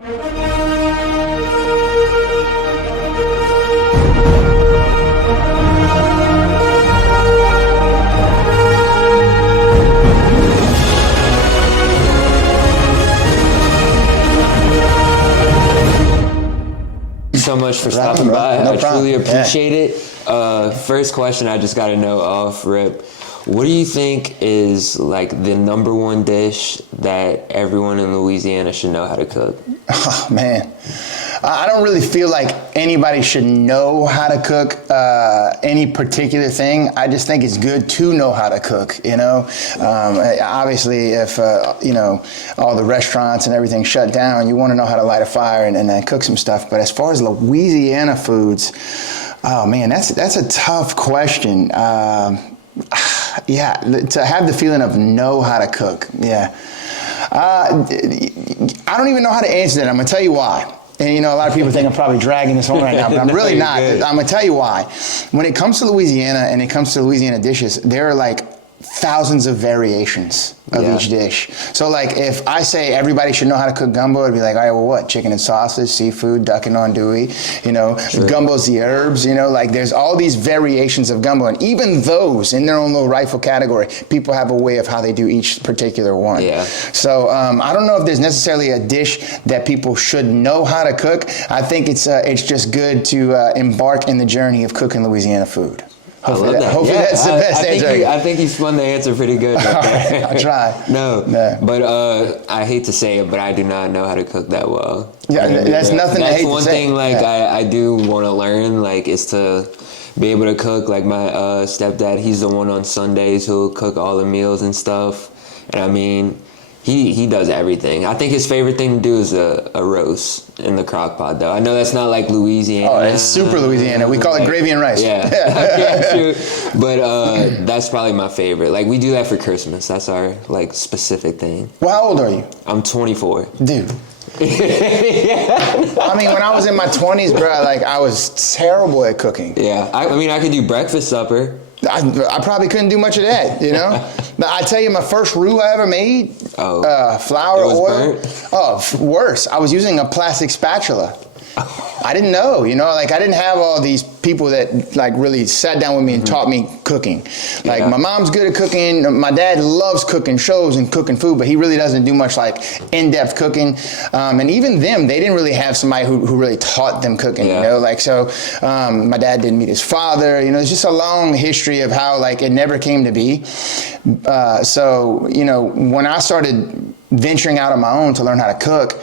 So much for stopping by. No I problem. truly appreciate it. First question, I just got to know off rip. What do you think is like the number one dish that everyone in Louisiana should know how to cook? Oh, man. I don't really feel like anybody should know how to cook any particular thing. I just think it's good to know how to cook, you know. Obviously, if, you know, all the restaurants and everything shut down, you want to know how to light a fire and then cook some stuff. But as far as Louisiana foods, oh, man, that's a tough question. Yeah, to have the feeling of know how to cook, yeah. I don't even know how to answer that. I'm going to tell you why. And, you know, a lot of people think I'm probably dragging this on right now, but I'm really not. I'm going to tell you why. When it comes to Louisiana and it comes to Louisiana dishes, there are like thousands of variations of each dish. So like if I say everybody should know how to cook gumbo, it'd be like, all right, well what? Chicken and sausage, seafood, duck and andouille, you know, gumbo's the herbs, you know, like there's all these variations of gumbo. And even those in their own little rightful category, people have a way of how they do each particular one. Yeah. So I don't know if there's necessarily a dish that people should know how to cook. I think it's just good to embark in the journey of cooking Louisiana food. Hopefully, that's the best answer. I think you spun the answer pretty good. All right, I'll try. No, but I hate to say it, but I do not know how to cook that well. Yeah, that's nothing. That's one thing. Like I do want to learn. Like is to be able to cook. Like my stepdad, he's the one on Sundays who'll cook all the meals and stuff. And I mean, he does everything. I think his favorite thing to do is a roast in the crock pot, though. I know that's not like Louisiana. Oh, it's super Louisiana. We call it gravy and rice. Yeah. Yeah, true. But that's probably my favorite. Like, we do that for Christmas. That's our, like, specific thing. Well, how old are you? I'm 24. Dude. I mean, when I was in my 20s, bro, like, I was terrible at cooking. Yeah. I mean, I could do breakfast, supper. I probably couldn't do much of that, you know? I tell you, my first roux I ever made, flour, oil. Burnt? Oh, worse. I was using a plastic spatula. I didn't know, you know, like I didn't have all these people that like really sat down with me and taught me cooking. Like my mom's good at cooking. My dad loves cooking shows and cooking food, but he really doesn't do much like in-depth cooking. And even them, they didn't really have somebody who really taught them cooking, you know, like, so my dad didn't meet his father, you know, it's just a long history of how like it never came to be. So, you know, when I started venturing out on my own to learn how to cook,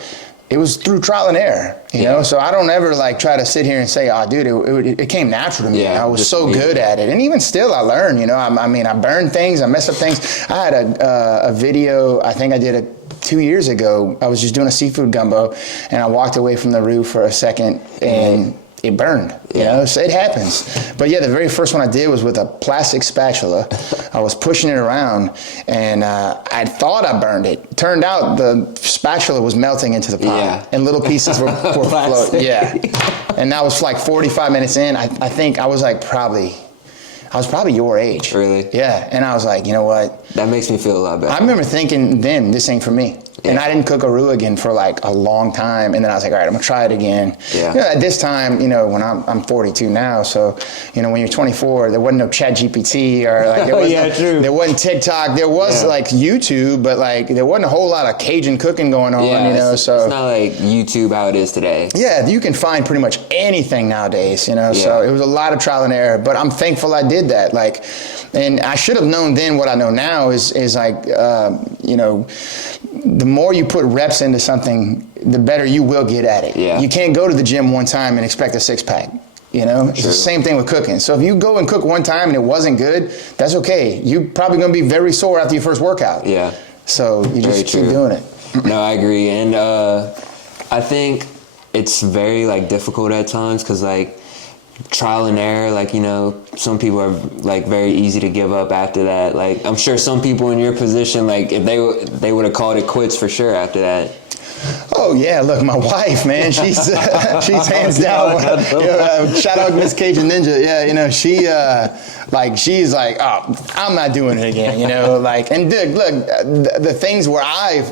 it was through trial and error, you know? So I don't ever like try to sit here and say, oh, dude, it came natural to me. I was so good at it. And even still I learn, you know, I mean, I burn things, I mess up things. I had a video, I think I did it 2 years ago. I was just doing a seafood gumbo and I walked away from the roux for a second and it burned, you know, so it happens. But yeah, the very first one I did was with a plastic spatula. I was pushing it around and I thought I burned it. Turned out the spatula was melting into the pot and little pieces were floating. Yeah. And that was like 45 minutes in. I think I was probably your age. Really? Yeah. And I was like, you know what? That makes me feel a lot better. I remember thinking then, this ain't for me. And I didn't cook a roux again for like a long time. And then I was like, all right, I'm gonna try it again. Yeah. You know, at this time, you know, when I'm 42 now, so, you know, when you're 24, there wasn't no ChatGPT or like, there wasn't TikTok. There was like YouTube, but like there wasn't a whole lot of Cajun cooking going on, you know, so. It's not like YouTube how it is today. Yeah, you can find pretty much anything nowadays, you know, so it was a lot of trial and error, but I'm thankful I did that. Like, and I should have known then what I know now is like, you know, the more you put reps into something, the better you will get at it. Yeah. You can't go to the gym one time and expect a six-pack. You know, it's the same thing with cooking. So if you go and cook one time and it wasn't good, that's okay. You're probably going to be very sore after your first workout. Yeah. So you just keep doing it. No, I agree. And I think it's very like difficult at times because like trial and error, like, you know, some people are like very easy to give up after that. Like, I'm sure some people in your position, like if they would have called it quits for sure after that. Oh yeah, look, my wife, man, she's hands down. Shout out Miss Cajun Ninja. Yeah, you know, she's like, oh, I'm not doing it again. You know, like, and look, the things where I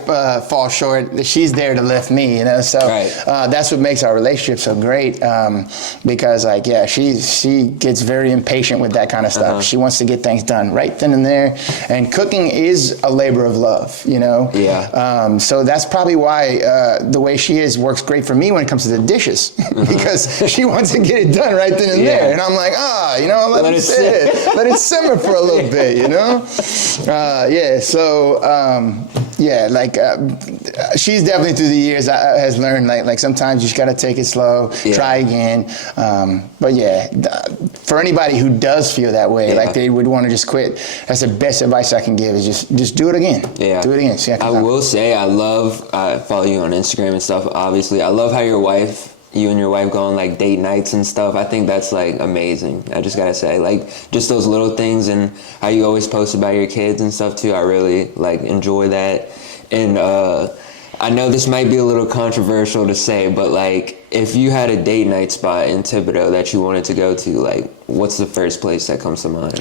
fall short, she's there to lift me. You know, so that's what makes our relationship so great. Because like, yeah, she gets very impatient with that kind of stuff. She wants to get things done right then and there, and cooking is a labor of love. You know. Yeah. So that's probably why. The way she is works great for me when it comes to the dishes because she wants to get it done right then and there, and I'm like, you know, let it sit, let it simmer for a little bit, you know. She's definitely through the years has learned like sometimes you just got to take it slow, try again. But yeah, for anybody who does feel that way, like they would want to just quit, that's the best advice I can give is just do it again. Yeah, do it again. See, I will say I follow you on Instagram and stuff. Obviously, I love how you and your wife go on like date nights and stuff. I think that's like amazing. I just gotta say, like, just those little things and how you always post about your kids and stuff too. I really like enjoy that. And I know this might be a little controversial to say, but like, if you had a date night spot in Thibodaux that you wanted to go to, like, what's the first place that comes to mind?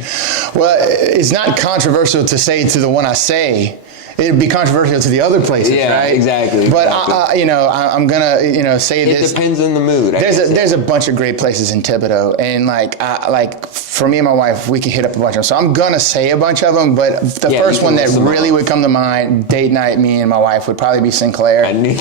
Well, it's not controversial to say to the one I say. It'd be controversial to the other places, right? Exactly. But I'm gonna, say this. It depends on the mood. There's a bunch of great places in Thibodaux, and like for me and my wife, we can hit up a bunch of them. So I'm gonna say a bunch of them, but the first one that really would come to mind, date night, me and my wife, would probably be Sinclair. I knew.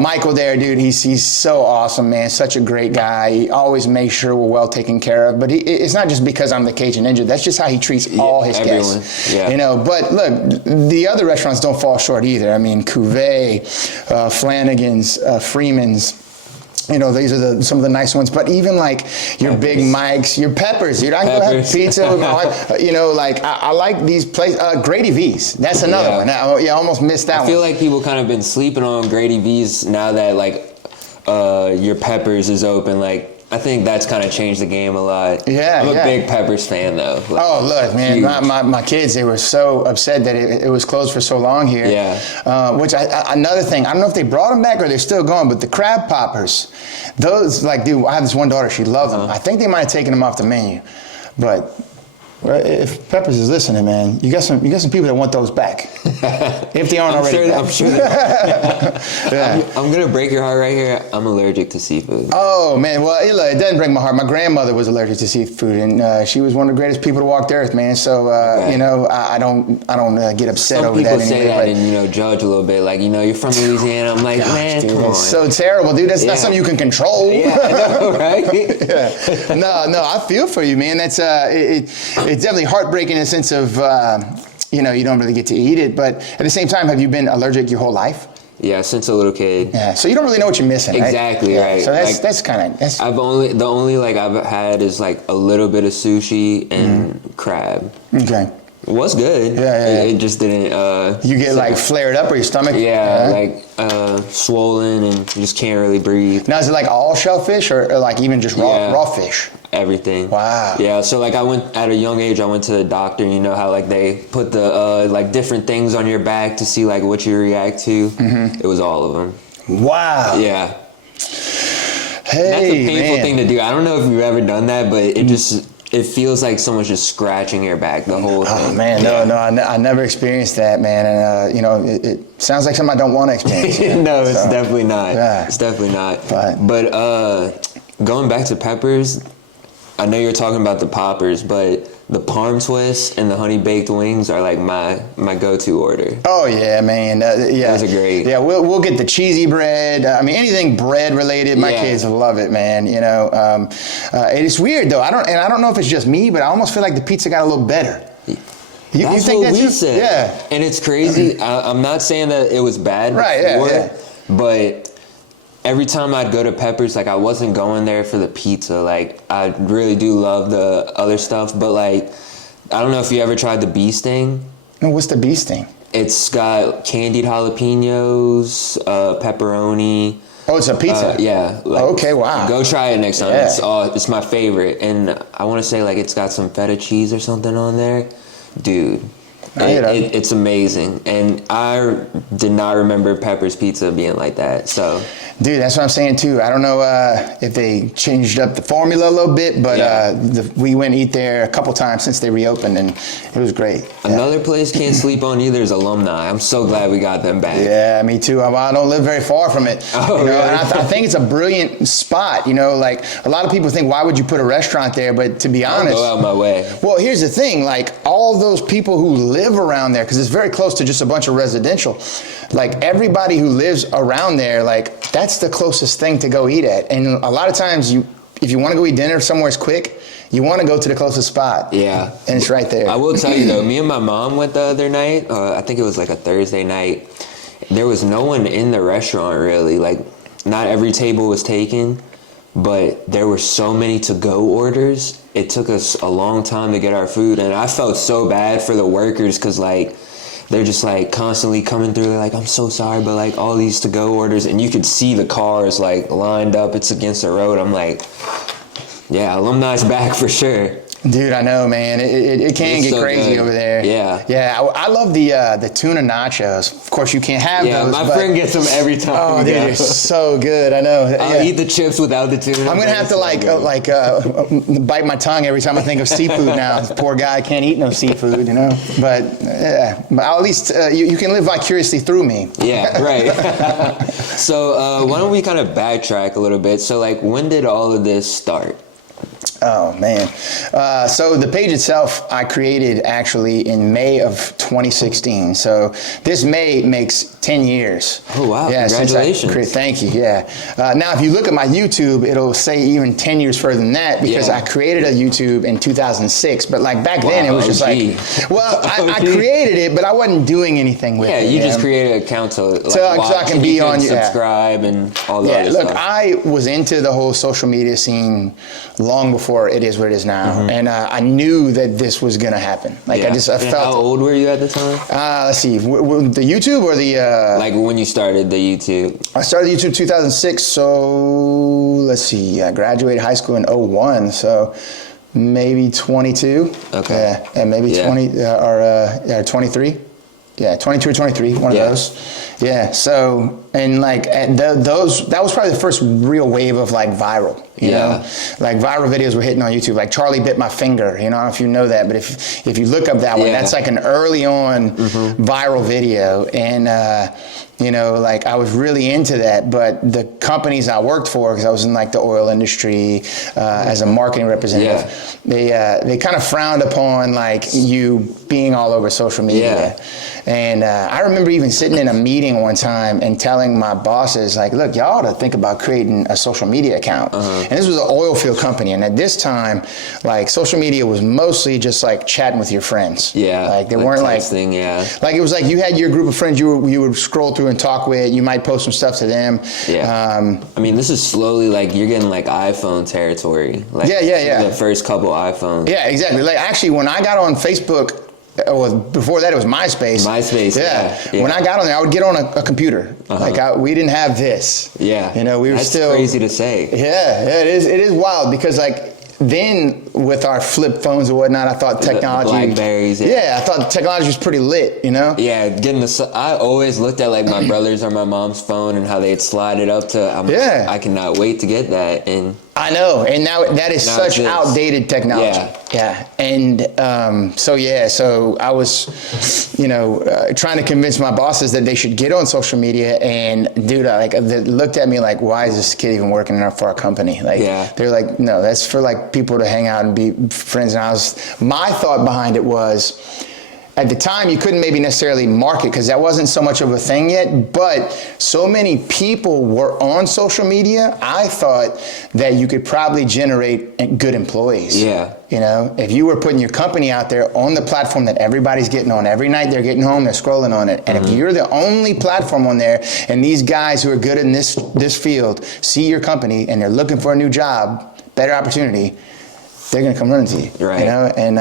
Michael there, dude. He's so awesome, man. Such a great guy. He always makes sure we're well taken care of. But it's not just because I'm the Cajun Ninja. That's just how he treats all his guests. Yeah. But look, the other restaurants don't fall short either. I mean, Cuvée, Flanagan's, Freeman's. These are some of the nice ones. But even like your Peppers. Big Mike's, your Peppers, dude. I can go have pizza with my wife. I like these places. Grady V's. That's another one. I almost missed that one. I feel like people kind of been sleeping on Grady V's now that like your Peppers is open. Like, I think that's kind of changed the game a lot. Yeah, I'm a big Peppers fan, though. Like, look, man, my kids, they were so upset that it was closed for so long here. Yeah. Which, another thing, I don't know if they brought them back or they're still going, but the crab poppers, those, like, dude, I have this one daughter, she loves them. I think they might have taken them off the menu. But if Peppers is listening, man, you got some people that want those back. If they aren't already back. I'm sure. I'm gonna break your heart right here. I'm allergic to seafood. Oh man, well it doesn't break my heart. My grandmother was allergic to seafood, and she was one of the greatest people to walk the earth, man. So I don't get upset over that. Some people say that and judge a little bit, like you're from Louisiana. I'm like, man, dude, come on. So terrible, dude. That's not something you can control. Yeah, I know, right? No, I feel for you, man. That's it's definitely heartbreaking in the sense of, you don't really get to eat it. But at the same time, have you been allergic your whole life? Yeah, since a little kid. Yeah, so you don't really know what you're missing, right? Exactly, right. So that's kind of... The only I've had is like a little bit of sushi and crab. Okay. It was good. Yeah. It just didn't... you get like flared up or your stomach? Yeah, like swollen and you just can't really breathe. Now, is it like all shellfish or like even just raw fish? Everything. Wow. Yeah, so like at a young age, I went to the doctor. You know how like they put the like different things on your back to see like what you react to? Mm-hmm. It was all of them. Wow. Yeah. Hey, that's a painful thing to do. I don't know if you've ever done that, but it feels like someone's just scratching your back the whole thing. Oh man, no, I never experienced that, man. And it sounds like something I don't want to experience. No, it's definitely not. Yeah. It's definitely not. But going back to Peppers, I know you're talking about the poppers, but the parm twist and the honey baked wings are like my go-to order. Oh yeah, man. Those are great. Yeah, we'll get the cheesy bread. Anything bread related, my kids love it, man. It's weird though. I don't know if it's just me, but I almost feel like the pizza got a little better. You think what we said. Yeah. And it's crazy. I'm not saying that it was bad before, but every time I'd go to Peppers, like I wasn't going there for the pizza. Like I really do love the other stuff, but like I don't know if you ever tried the bee sting. No, what's the bee sting? It's got candied jalapenos, pepperoni. Oh, it's a pizza. Yeah. Okay, wow. Go try it next time. Yeah. It's my favorite, and I want to say like it's got some feta cheese or something on there, dude. It's amazing. And I did not remember Pepper's Pizza being like that. So, dude, that's what I'm saying too. I don't know if they changed up the formula a little bit, but we went and eat there a couple times since they reopened, and it was great. Another place can't sleep on either is Alumni. I'm so glad we got them back. Yeah, me too. I don't live very far from it. Oh, you know, really? And I think it's a brilliant spot. You know, like a lot of people think, why would you put a restaurant there? But to be honest, I'll go out my way. Well, here's the thing. Like all those people who live around there, because it's very close to just a bunch of residential. Like everybody who lives around there, like that's the closest thing to go eat at. And a lot of times, if you want to go eat dinner somewhere quick, you want to go to the closest spot. Yeah. And it's right there. I will tell you though, me and my mom went the other night. I think it was like a Thursday night. There was no one in the restaurant really. Like not every table was taken, but there were so many to-go orders. It took us a long time to get our food, and I felt so bad for the workers because like they're just like constantly coming through. They're like, I'm so sorry, but like all these to-go orders, and you could see the cars like lined up. It's against the road. I'm like, yeah, Alumni's back for sure. Dude, I know, man. It can get so crazy good. over there. Yeah. Yeah, I love the tuna nachos. Of course, you can't have Yeah, those. my friend gets them every time. Oh, dude, they're so good. I know. I'll eat the chips without the tuna. I'm gonna have to bite my tongue every time I think of seafood now. This poor guy can't eat no seafood, you know. But yeah, but at least you can live vicariously through me. Yeah, right. So why don't we kind of backtrack a little bit? So like, when did all of this start? Oh man. So the page itself I created actually in May of 2016. So this May makes 10 years. Oh wow, yeah, congratulations. Thank you, yeah. Now if you look at my YouTube, it'll say even 10 years further than that because I created a YouTube in 2006. But like back then it was just like, well, I created it, but I wasn't doing anything with it. Yeah, you just created an account to like, so I can be on subscribe and all that. Yeah, look, I was into the whole social media scene long before it is what it is now, and I knew that this was gonna happen. Like I felt. How old were you at the time? Let's see, the YouTube or the like when you started the YouTube? I started YouTube 2006, so let's see, I graduated high school in 01, so maybe 22. Okay. Yeah, and maybe 20 or 23. Yeah, 22 or 23, one of those. Yeah, so, and like, that was probably the first real wave of like viral, you know? Like viral videos were hitting on YouTube, like Charlie Bit My Finger, you know, I don't know if you know that, but if you look up that one, that's like an early on viral video. And, you know, like I was really into that, but the companies I worked for, because I was in like the oil industry as a marketing representative, they kind of frowned upon like you being all over social media. And I remember even sitting in a meeting one time and telling my bosses, like, look, y'all ought to think about creating a social media account. And this was an oil field company. And at this time, like social media was mostly just like chatting with your friends. Yeah. Like they weren't texting, like it was like you had your group of friends you would scroll through and talk with. You might post some stuff to them. Yeah. I mean, this is slowly like you're getting like iPhone territory. Like, the first couple iPhones. Yeah, exactly. Like actually, when I got on Facebook, before that it was MySpace. Yeah. When I got on there, I would get on a computer. Like we didn't have this. Yeah. You know, we were That's still crazy to say. Yeah, it is wild because like then with our flip phones and whatnot, I thought technology. The Blackberries. Yeah, I thought technology was pretty lit. You know. Yeah, I always looked at like my brother's or my mom's phone and how they'd slide it up to. I cannot wait to get that. And I know, and now that is such outdated technology. Yeah. And so I was, you know, trying to convince my bosses that they should get on social media. And dude, they looked at me like, why is this kid even working for our company? Like, they're like, no, that's for like people to hang out and be friends. And my thought behind it was, at the time, you couldn't maybe necessarily market because that wasn't so much of a thing yet, but so many people were on social media, I thought that you could probably generate good employees. Yeah. You know, if you were putting your company out there on the platform that everybody's getting on, every night they're getting home, they're scrolling on it. And if you're the only platform on there and these guys who are good in this field see your company and they're looking for a new job, better opportunity, they're going to come running to you. Right. You know? And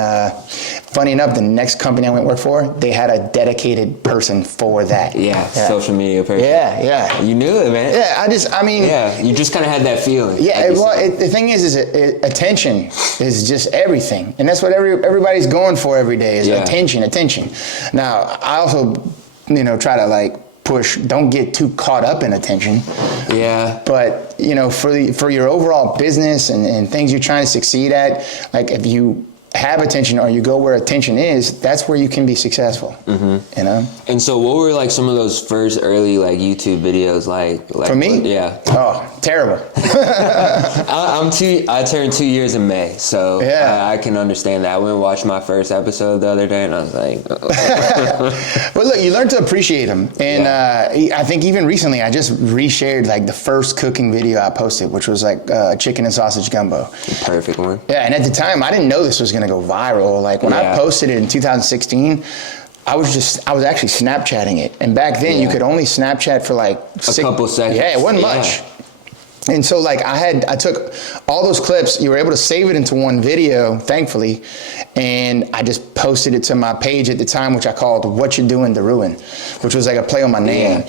funny enough, the next company I went work for, they had a dedicated person for that. Yeah, social media person. Yeah. You knew it, man. Yeah, Yeah, you just kind of had that feeling. Yeah, the thing is attention is just everything. And that's what everybody's going for every day is attention. Now, I also, try to like push, don't get too caught up in attention. Yeah. But, for your overall business and things you're trying to succeed at, like if you have attention or you go where attention is, that's where you can be successful. Mm-hmm. And so what were like some of those first early like YouTube videos like for me? Yeah. Oh, terrible. I turned 2 years in May, so I can understand that. I went and watched my first episode the other day and I was like, But look, you learn to appreciate them. And I think even recently I just reshared like the first cooking video I posted, which was like chicken and sausage gumbo. The perfect one. Yeah, and at the time I didn't know this was going to go viral. Like when I posted it in 2016, I was actually Snapchatting it. And back then you could only Snapchat for like a couple seconds. Yeah, it wasn't much. And so like I took all those clips, you were able to save it into one video, thankfully, and I just posted it to my page at the time, which I called What You Doing to Ruin, which was like a play on my name,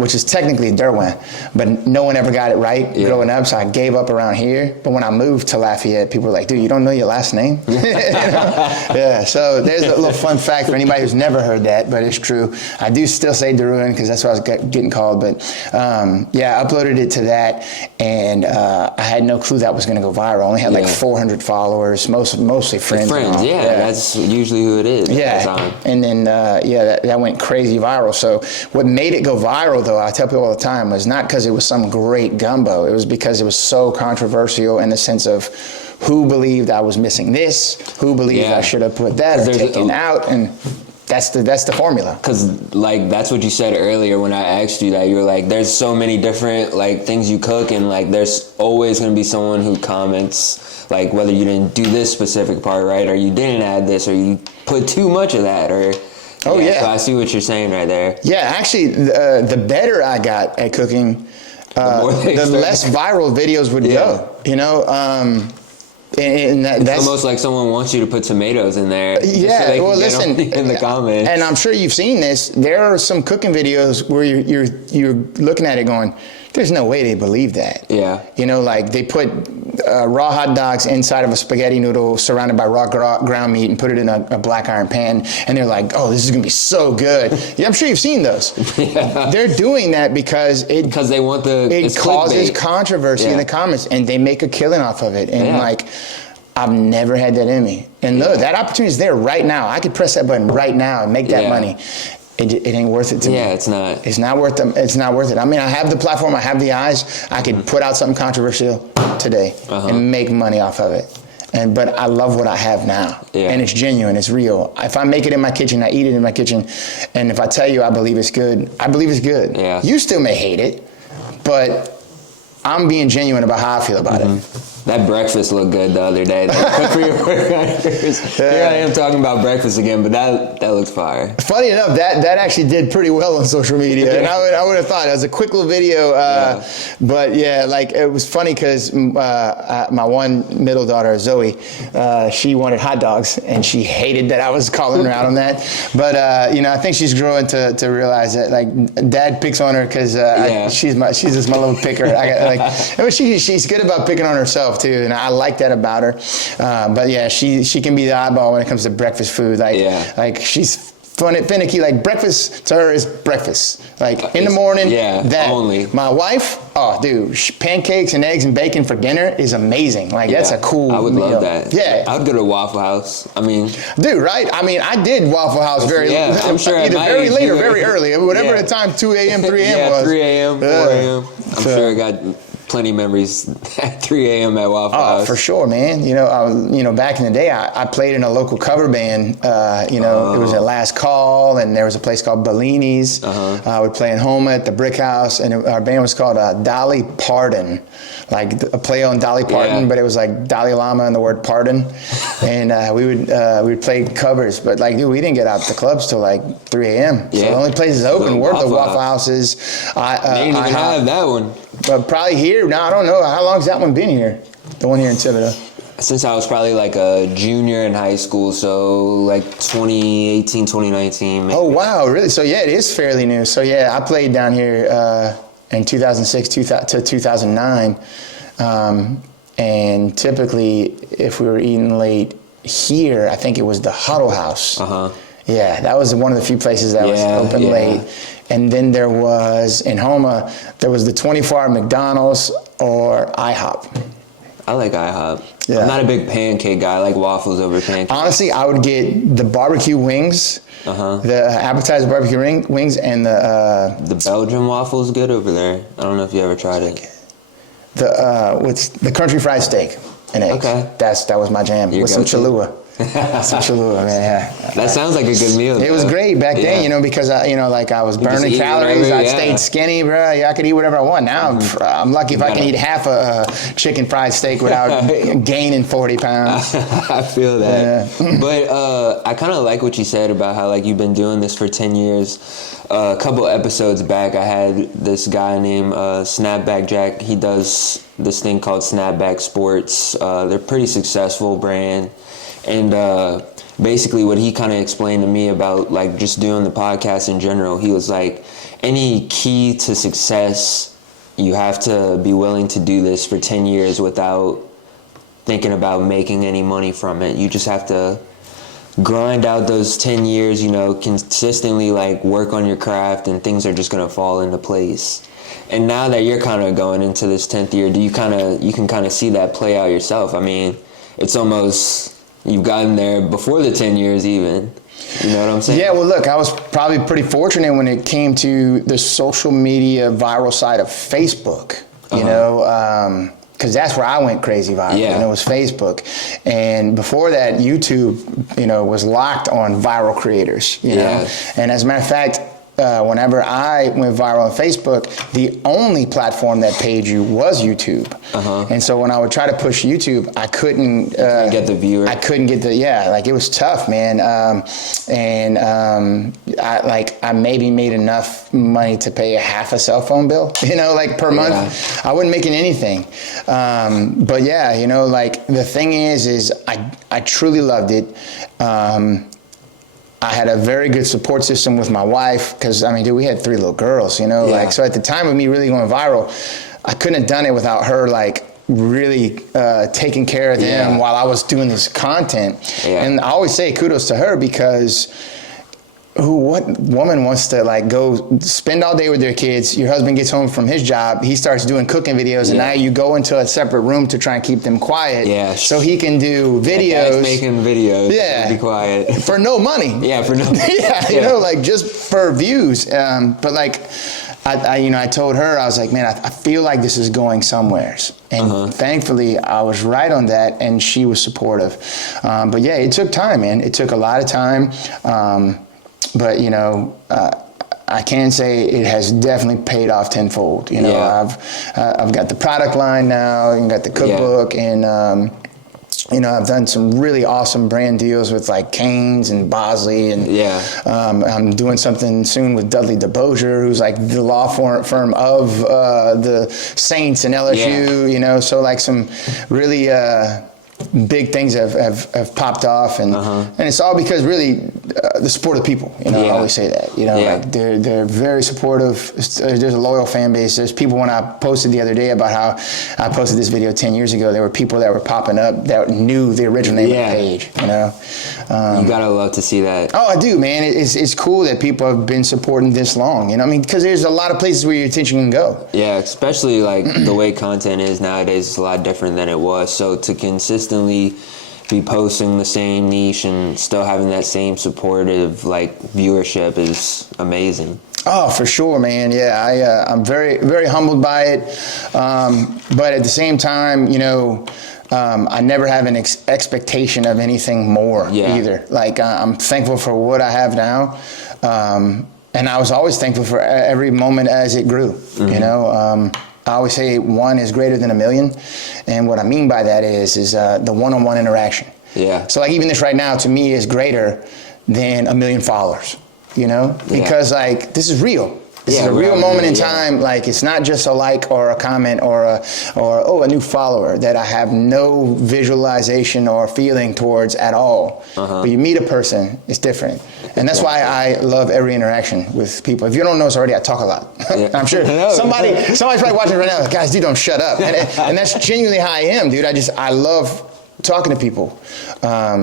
which is technically Derwin, but no one ever got it right growing up, so I gave up around here. But when I moved to Lafayette, people were like, dude, you don't know your last name? Yeah, so there's a little fun fact for anybody who's never heard that, but it's true. I do still say Derwin because that's what I was getting called, but I uploaded it to that. And I had no clue that was going to go viral. I only had like 400 followers, mostly friends. That's usually who it is. Yeah, and then that went crazy viral. So what made it go viral, though, I tell people all the time, was not because it was some great gumbo. It was because it was so controversial in the sense of who believed I was missing this, who believed I should have put that or taken out, and that's the formula. Because like that's what you said earlier when I asked you that. You were like, there's so many different like things you cook, and like there's always going to be someone who comments like whether you didn't do this specific part right, or you didn't add this, or you put too much of that, or so I see what you're saying right there. Yeah, actually, the better I got at cooking, the less viral videos would go. And it's almost like someone wants you to put tomatoes in there. Yeah, so well, listen, in the comments. And I'm sure you've seen this. There are some cooking videos where you're looking at it going, there's no way they believe that. Yeah. Like they put raw hot dogs inside of a spaghetti noodle surrounded by raw ground meat and put it in a black iron pan, and they're like, oh, this is going to be so good. Yeah, I'm sure you've seen those. They're doing that because they want it causes controversy in the comments, and they make a killing off of it. And I've never had that in me. And look, that opportunity is there right now. I could press that button right now and make that money. It ain't worth it to me. Yeah, it's not. It's not worth it. It's not worth it. I mean, I have the platform. I have the eyes. I could put out something controversial today and make money off of it. But I love what I have now. Yeah. And it's genuine. It's real. If I make it in my kitchen, I eat it in my kitchen. And if I tell you I believe it's good, I believe it's good. Yeah. You still may hate it, but I'm being genuine about how I feel about it. That breakfast looked good the other day. Cook for your workers. Here I am talking about breakfast again, but that looks fire. Funny enough, that actually did pretty well on social media, and I would have thought it was a quick little video. But like it was funny because my one middle daughter Zoe, she wanted hot dogs, and she hated that I was calling her out on that. But I think she's growing to realize that like Dad picks on her because she's just my little picker. She's good about picking on herself too, and I like that about her. But yeah, she can be the eyeball when it comes to breakfast food. Like she's finicky. Like breakfast to her is breakfast. Like in the morning. Yeah. That only. My wife, oh dude, pancakes and eggs and bacon for dinner is amazing. Like that's a cool. I would love that. Yeah. I would go to Waffle House. I mean, dude, right? I mean, I did Waffle House I'm sure either very late or very early, whatever the time 2 a.m., 3 a.m. was. 3 a.m., 4 a.m. I'm sure I got plenty of memories at 3 a.m. at Waffle House. For sure, man. Back in the day, I played in a local cover band. It was a Last Call, and there was a place called Bellini's. I would play in Homa at the Brick House, and our band was called Dolly Pardon, like a play on Dolly Parton, but it was like Dalai Lama and the word pardon. And we would play covers, but like, dude, we didn't get out to clubs till like 3 a.m. So the only places open were the Waffle Houses. They didn't even have that one. But probably here. Now I don't know how long's that one been here. The one here in Thibodeau. Since I was probably like a junior in high school, so like 2018, 2019. Maybe. Oh, wow, really? So, yeah, it is fairly new. So, yeah, I played down here in 2006 to 2009. And typically, if we were eating late here, I think it was the Huddle House. Uh-huh. Yeah, that was one of the few places that was open late. And then there was, in Homa, there was the 24-hour McDonald's or IHOP. I like IHOP. Yeah. I'm not a big pancake guy. I like waffles over pancakes. Honestly, I would get the barbecue wings, the appetizer barbecue wings, and the Belgian waffle's good over there. I don't know if you ever tried it. The country fried steak and eggs. Okay. That was my jam. With some Cholula. Some Cholula, man. Yeah. That sounds like a good meal. It was great back then, you know, because I was burning calories. I stayed skinny, bro. Yeah, I could eat whatever I want. Now I'm lucky if I can eat half a chicken fried steak without gaining 40 pounds. I feel that. Yeah. But I kind of like what you said about how like you've been doing this for 10 years. A couple episodes back, I had this guy named Snapback Jack. He does this thing called Snapback Sports. They're pretty successful brand. And basically what he kind of explained to me about like just doing the podcast in general, he was like, any key to success, you have to be willing to do this for 10 years without thinking about making any money from it. You just have to grind out those 10 years, you know, consistently like work on your craft and things are just going to fall into place. And now that you're kind of going into this 10th year, you can kind of see that play out yourself. I mean, it's almost... You've gotten there before the 10 years even. You know what I'm saying? Yeah, well, look, I was probably pretty fortunate when it came to the social media viral side of Facebook, you know, because that's where I went crazy viral, and it was Facebook. And before that, YouTube, you know, was locked on viral creators, you know. And as a matter of fact, whenever I went viral on Facebook, the only platform that paid you was YouTube. And so when I would try to push YouTube, I couldn't get the viewer. I couldn't get the like it was tough, man. I maybe made enough money to pay half a cell phone bill, you know, like per month. I wasn't making anything. But yeah, you know, like the thing is I truly loved it. I had a very good support system with my wife because, I mean, dude, we had 3 little girls, you know, like, so at the time of me really going viral, I couldn't have done it without her, like, really taking care of them while I was doing this content. And I always say kudos to her because what woman wants to like go spend all day with their kids? Your husband gets home from his job, he starts doing cooking videos, and now you go into a separate room to try and keep them quiet, so he can do videos. Making videos, be quiet for no money. For no. You know, like just for views. But like, I told her, I was like, man, I feel like this is going somewheres. And thankfully, I was right on that, and she was supportive. But yeah, it took time, man. It took a lot of time. But, you know, I can say it has definitely paid off tenfold. You know, I've got the product line now, and got the cookbook, and you know, I've done some really awesome brand deals with like Canes and Bosley, and I'm doing something soon with Dudley DeBosier, who's like the law firm of the Saints and LSU. You know, so like some really big things have popped off, and it's all because really the support of people. You know, I always say that. You know, like they're very supportive. There's a loyal fan base. There's people, when I posted the other day about how I posted this video 10 years ago, there were people that were popping up that knew the original name of the page. You know, you gotta love to see that. Oh, I do, man. It's cool that people have been supporting this long. You know, I mean, because there's a lot of places where your attention can go. Yeah, especially like the way content is nowadays, it's a lot different than it was. So to consistently be posting the same niche and still having that same supportive like viewership is amazing. Oh, for sure, man. Yeah, I'm very, very humbled by it. But at the same time, you know, I never have an expectation of anything more either. Like, I'm thankful for what I have now. And I was always thankful for every moment as it grew, you know. I always say 1 is greater than 1,000,000. And what I mean by that is the one-on-one interaction. So like even this right now to me is greater than 1,000,000 followers, you know, because like this is real. This is a real moment in time. Like, it's not just a like or a comment or a new follower that I have no visualization or feeling towards at all. But you meet a person, it's different. And that's why I love every interaction with people. If you don't know us already, I talk a lot. I'm sure somebody's probably watching right now. Like, guys, dude, don't shut up. And that's genuinely how I am, dude. I love talking to people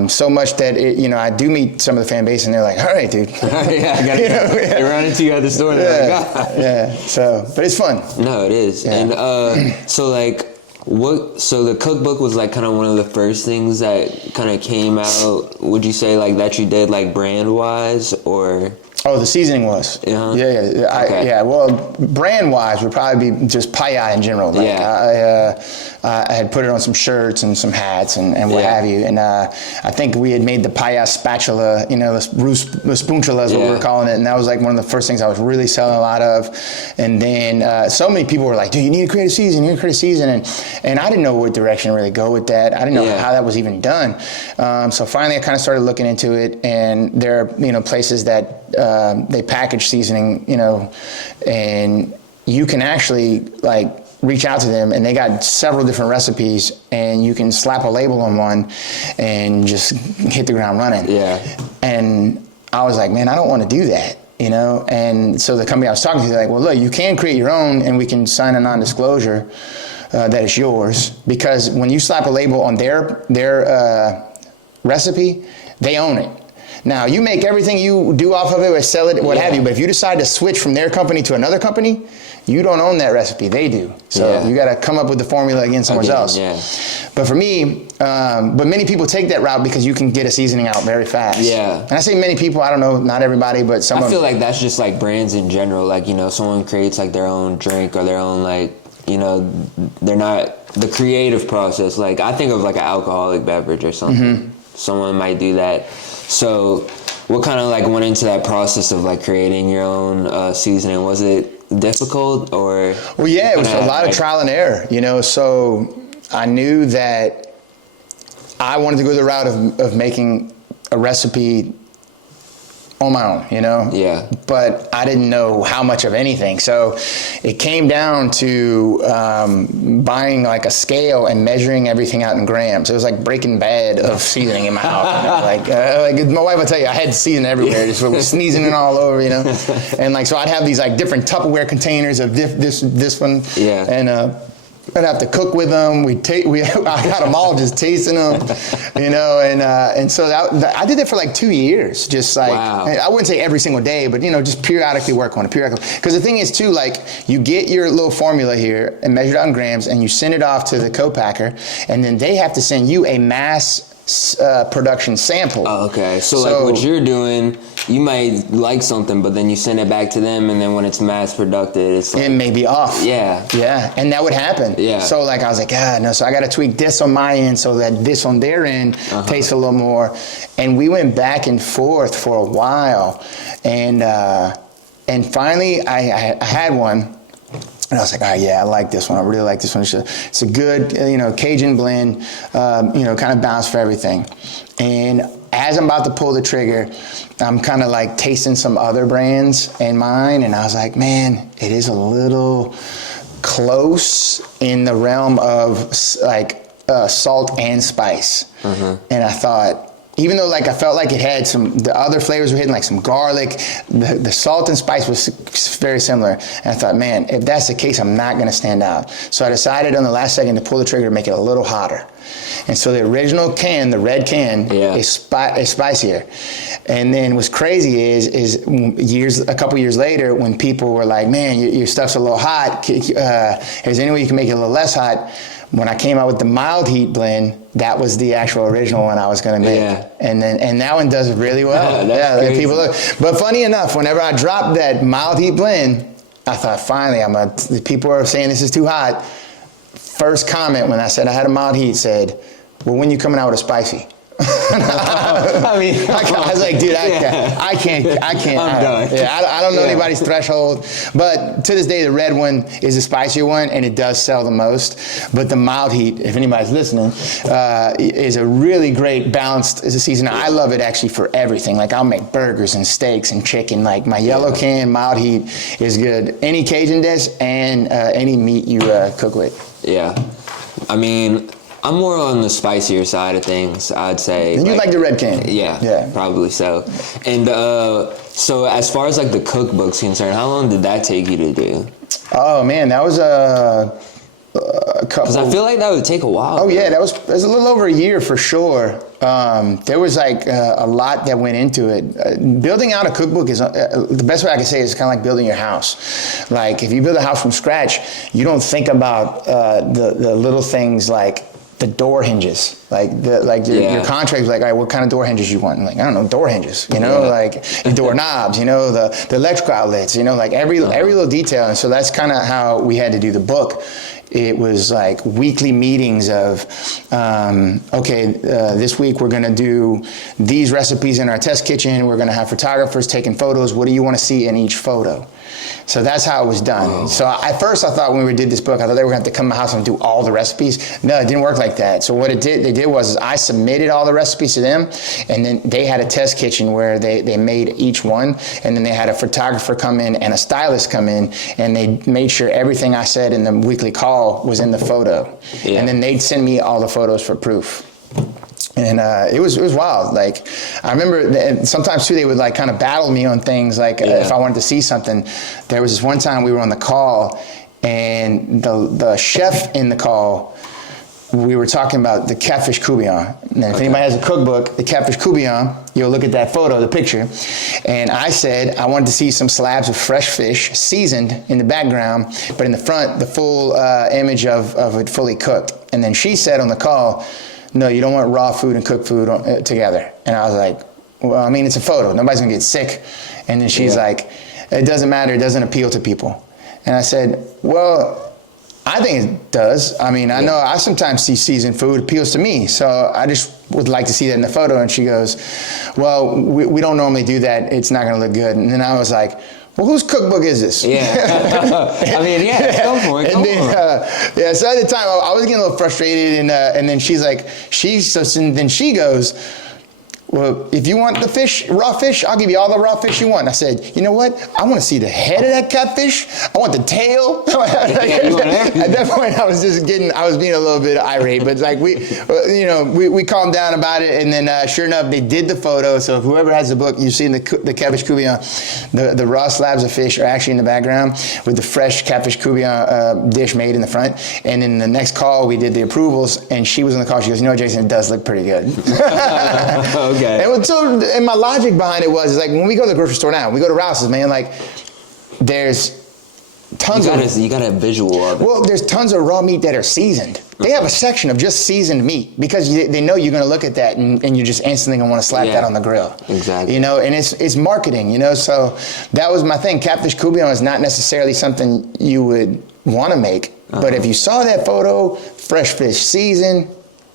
so much that I do meet some of the fan base, and they're like, "All right, dude." They run into you at the store. And they're like, "Ah." Yeah. So, but it's fun. No, it is. Yeah. And so like. So the cookbook was like kind of one of the first things that kind of came out. Would you say like that you did like brand wise, or? Oh, the seasoning was. Yeah. Okay. Well, brand wise would probably be just paella in general. Like, I had put it on some shirts and some hats and what have you. And I think we had made the paella spatula, the spoonchula is what we were calling it. And that was like one of the first things I was really selling a lot of. And then so many people were like, dude, you need to create a season. And I didn't know what direction to really go with that. I didn't know how that was even done. So finally I kind of started looking into it. And there are, places that they package seasoning, and you can actually like reach out to them, and they got several different recipes, and you can slap a label on one and just hit the ground running. Yeah. And I was like, man, I don't want to do that, And so the company I was talking to, they're like, well, look, you can create your own, and we can sign a non-disclosure that it's yours, because when you slap a label on their recipe, they own it. Now, you make everything you do off of it or sell it, what have you, but if you decide to switch from their company to another company, you don't own that recipe, they do. So you got to come up with the formula again somewhere else. Yeah. But for me, but many people take that route because you can get a seasoning out very fast. Yeah. And I say many people, I don't know, not everybody, but some I feel like that's just like brands in general. Like, someone creates like their own drink or their own like, they're not the creative process. Like I think of like an alcoholic beverage or something. Mm-hmm. Someone might do that. So what kind of like went into that process of like creating your own seasoning? Was it difficult or? Well, yeah, it was a lot of trial and error, so I knew that I wanted to go the route of making a recipe on my own, Yeah. But I didn't know how much of anything. So it came down to buying like a scale and measuring everything out in grams. It was like Breaking Bad of seasoning in my house. Like my wife would tell you, I had seasoning everywhere, just sneezing it all over, And like, so I'd have these like different Tupperware containers of this one. Yeah. And, I'd have to cook with them. I got them all just tasting them, and so I did it for like 2 years. Just like, wow. I wouldn't say every single day, but just periodically work on it. Because the thing is too, like you get your little formula here and measure it out in grams, and you send it off to the co-packer, and then they have to send you a mass production sample. Oh, okay. So like what you're doing, you might like something, but then you send it back to them, and then when it's mass produced, it's like, it may be off. Yeah. Yeah. And that would happen. Yeah. So like I was like, no, so I got to tweak this on my end so that this on their end tastes a little more. And we went back and forth for a while, and finally I had one. And I was like, all right, I like this one. I really like this one. It's a good, Cajun blend, kind of balance for everything. And as I'm about to pull the trigger, I'm kind of like tasting some other brands in mine. And I was like, man, it is a little close in the realm of like salt and spice. And I thought, even though like I felt like it had the other flavors were hitting, like some garlic, the salt and spice was very similar. And I thought, man, if that's the case, I'm not going to stand out. So I decided on the last second to pull the trigger to make it a little hotter. And so the original can, the red can, is spicier. And then what's crazy is a couple years later, when people were like, man, your stuff's a little hot, is there any way you can make it a little less hot? When I came out with the mild heat blend, that was the actual original one I was going to make. Yeah. And that one does really well. That's people look. But funny enough, whenever I dropped that mild heat blend, I thought, finally, the people are saying this is too hot. First comment when I said I had a mild heat said, well, when you coming out with a spicy? I mean, I was like, dude, I can't. I'm done. Yeah, I don't know anybody's threshold, but to this day, the red one is the spicier one, and it does sell the most. But the mild heat, if anybody's listening, is a really great balanced season. I love it actually for everything. Like I'll make burgers and steaks and chicken. Like my yellow can mild heat is good. Any Cajun dish and any meat you cook with. Yeah, I mean, I'm more on the spicier side of things, I'd say. And you like the red can? Yeah, probably so. And so as far as like the cookbook's concerned, how long did that take you to do? Oh man, that was a couple. Because I feel like that would take a while. Oh yeah, it was a little over a year for sure. There was like a lot that went into it. Building out a cookbook is the best way I can say it is kind of like building your house. Like if you build a house from scratch, you don't think about the little things like the door hinges, like your contract is like, all right, what kind of door hinges you want? I'm like, I don't know, door hinges, like door knobs, the electrical outlets, like every little detail. And so that's kind of how we had to do the book. It was like weekly meetings of, this week we're going to do these recipes in our test kitchen. We're going to have photographers taking photos. What do you want to see in each photo? So that's how it was done. Oh. So at first I thought when we did this book, I thought they were going to have to come to my house and do all the recipes. No, it didn't work like that. So what they did was I submitted all the recipes to them, and then they had a test kitchen where they made each one, and then they had a photographer come in and a stylist come in, and they made sure everything I said in the weekly call was in the photo. Yeah. And then they'd send me all the photos for proof. And it was wild. Like I remember sometimes too they would like kind of battle me on things like if I wanted to see something. There was this one time we were on the call, and the chef in the call, we were talking about the catfish courtbouillon. And if anybody has a cookbook, the catfish courtbouillon, you'll look at that photo, the picture. And I said I wanted to see some slabs of fresh fish seasoned in the background, but in the front, the full image of it fully cooked. And then she said on the call, no, you don't want raw food and cooked food together. And I was like, well, I mean, it's a photo. Nobody's going to get sick. And then she's like, it doesn't matter. It doesn't appeal to people. And I said, well, I think it does. I mean, I know I sometimes see seasoned food appeals to me. So I just would like to see that in the photo. And she goes, well, we don't normally do that. It's not going to look good. And then I was like, well, whose cookbook is this? Yeah. I mean, go for it. So at the time, I was getting a little frustrated, and then she's like, then she goes, well, if you want the raw fish, I'll give you all the raw fish you want. And I said, you know what? I want to see the head of that catfish. I want the tail. At that point, I was being a little bit irate, but like we calmed down about it. And then sure enough, they did the photo. So whoever has the book, you've seen the catfish courtbouillon, the raw slabs of fish are actually in the background with the fresh catfish courtbouillon dish made in the front. And in the next call, we did the approvals, and she was on the call. She goes, you know, Jason, it does look pretty good. Okay. And my logic behind it was like when we go to the grocery store now, we go to Rouse's, man, like there's tons you got a visual of it. Well, there's tons of raw meat that are seasoned. They have a section of just seasoned meat because they know you're going to look at that and you're just instantly going to want to slap that on the grill. Exactly. And it's marketing, so that was my thing. Catfish courtbouillon is not necessarily something you would want to make, but if you saw that photo, fresh fish seasoned,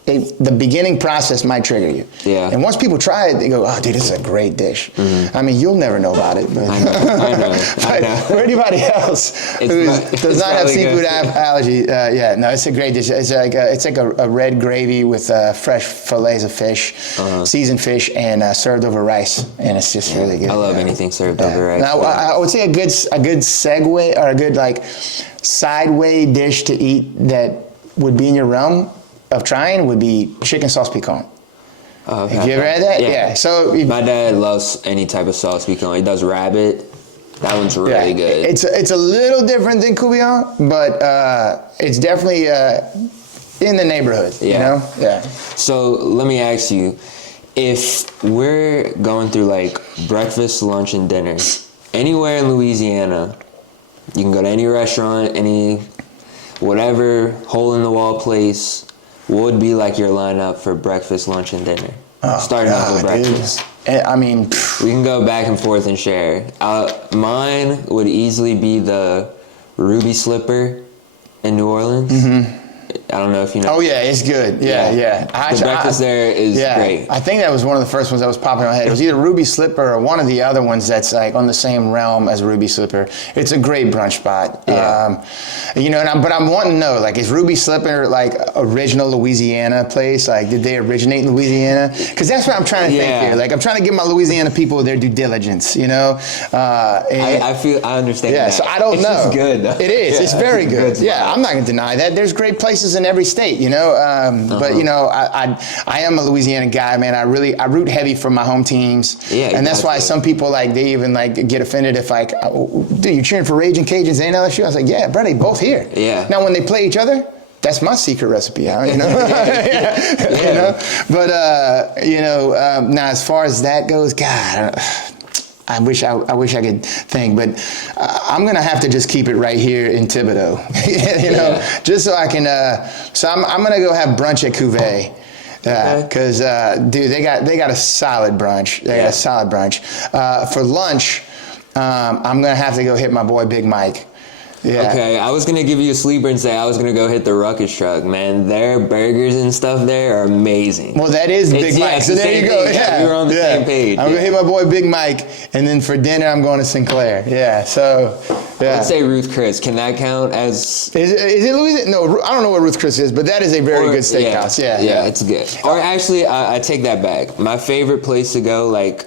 the beginning process might trigger you. Yeah. And once people try it, they go, oh, dude, this is a great dish. Mm-hmm. I mean, you'll never know about it. But I know. For anybody else who does not have seafood allergy, it's a great dish. It's like a red gravy with fresh fillets of fish, seasoned fish, and served over rice. And it's just really good. I love anything served over rice. Now, I would say a good segue or a good sideway dish to eat that would be in your realm of trying would be chicken sauce piquant. Have you ever had that? Yeah. So my dad loves any type of sauce piquant. He does rabbit. That one's really good. It's a little different than courtbouillon, but it's definitely in the neighborhood. Yeah. Yeah. So let me ask you, if we're going through like breakfast, lunch, and dinner, anywhere in Louisiana, you can go to any restaurant, any whatever hole in the wall place. What would be like your lineup for breakfast, lunch, and dinner? Starting off with breakfast. Dude. I mean, we can go back and forth and share. Mine would easily be the Ruby Slipper in New Orleans. Mm-hmm. I don't know if you know. Oh yeah, it's good. Yeah. The breakfast there is great. I think that was one of the first ones that was popping in my head. It was either Ruby Slipper or one of the other ones that's like on the same realm as Ruby Slipper. It's a great brunch spot. Yeah. But I'm wanting to know, like, is Ruby Slipper like original Louisiana place? Like, did they originate in Louisiana? Because that's what I'm trying to think here. Like, I'm trying to give my Louisiana people their due diligence. I understand. Yeah, that. so I don't know. It's good. It is. Yeah, it's very good. spot. Yeah, I'm not going to deny that. There's great places in every state, But I am a Louisiana guy, man. I root heavy for my home teams. Yeah, and that's why some people they even get offended if dude, you cheering for Raging Cajuns and LSU? I was like, yeah, bro, they both here. Yeah. Now when they play each other, that's my secret recipe, Yeah. But now as far as that goes, God. I wish I could think, but I'm gonna have to just keep it right here in Thibodaux, just so I can. So I'm gonna go have brunch at Cuvée, because dude, they got a solid brunch. They got a solid brunch. For lunch, I'm gonna have to go hit my boy Big Mike. Yeah. Okay, I was gonna give you a sleeper and say I was gonna go hit the Ruckus Truck. Man, their burgers and stuff there are amazing. Well, that is Big Mike. So there you go. Yeah, we were on the same page. I'm gonna hit my boy Big Mike, and then for dinner I'm going to Sinclair. Yeah. So. Yeah. Let's say Ruth Chris. Can that count as? Is it Louisiana? No, I don't know what Ruth Chris is, but that is a very good steakhouse. Yeah, it's good. Or actually, I take that back. My favorite place to go, like,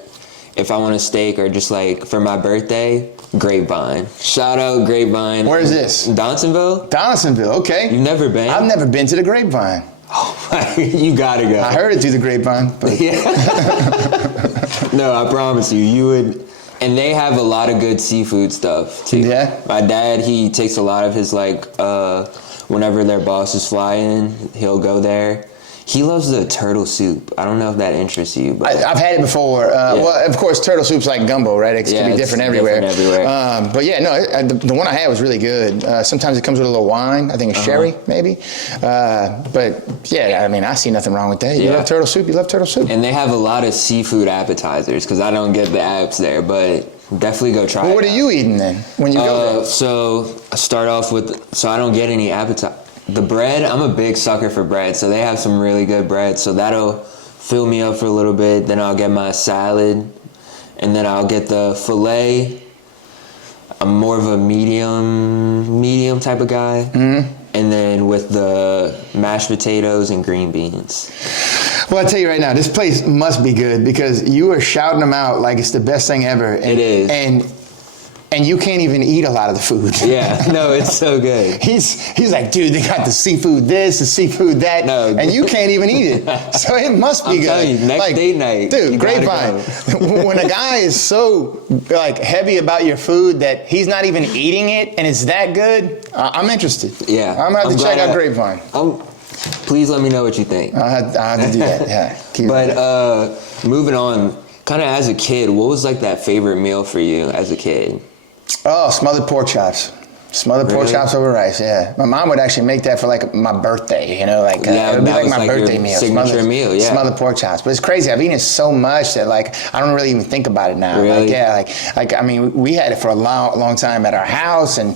if I want a steak or just like for my birthday, Grapevine. Shout out Grapevine. Where is this? Donaldsonville. Donaldsonville. Okay. You've never been? I've never been to the Grapevine. Oh, you gotta go. I heard it through the grapevine. But. Yeah. No, I promise you would. And they have a lot of good seafood stuff too. Yeah. My dad, he takes a lot of his whenever their bosses fly in, he'll go there. He loves the turtle soup. I don't know if that interests you, but I've had it before. Well, of course, turtle soup's like gumbo, right? It can be different everywhere. But yeah, no, the one I had was really good. Sometimes it comes with a little wine. I think it's sherry, maybe. But yeah, I mean, I see nothing wrong with that. You love turtle soup. You love turtle soup. And they have a lot of seafood appetizers because I don't get the apps there, but definitely go try it. Well, what are you eating then when you go there? So I start off with, so I don't get any appetite. The bread, I'm a big sucker for bread, so they have some really good bread, so that'll fill me up for a little bit. Then I'll get my salad, and then I'll get the filet. I'm more of a medium type of guy. Mm-hmm. And then with the mashed potatoes and green beans. Well, I tell you right now, this place must be good because you are shouting them out like it's the best thing ever. It is. And you can't even eat a lot of the food. Yeah, no, it's so good. He's like, dude, they got the seafood this, the seafood that, and you can't even eat it. So it must be good. I'm telling you, next date night, dude, Grapevine. When a guy is so heavy about your food that he's not even eating it and it's that good, I'm interested. Yeah, I'm gonna have to check out Grapevine. Please let me know what you think. I'll have to do that. Yeah. Moving on, kind of as a kid, what was like that favorite meal for you as a kid? Oh, smothered pork chops. Smothered pork chops over rice, yeah. My mom would actually make that for like my birthday, it would be like my birthday meal. Signature meal, yeah. Smothered pork chops. But it's crazy. I've eaten it so much that I don't really even think about it now. Really? I mean, we had it for a long time at our house, and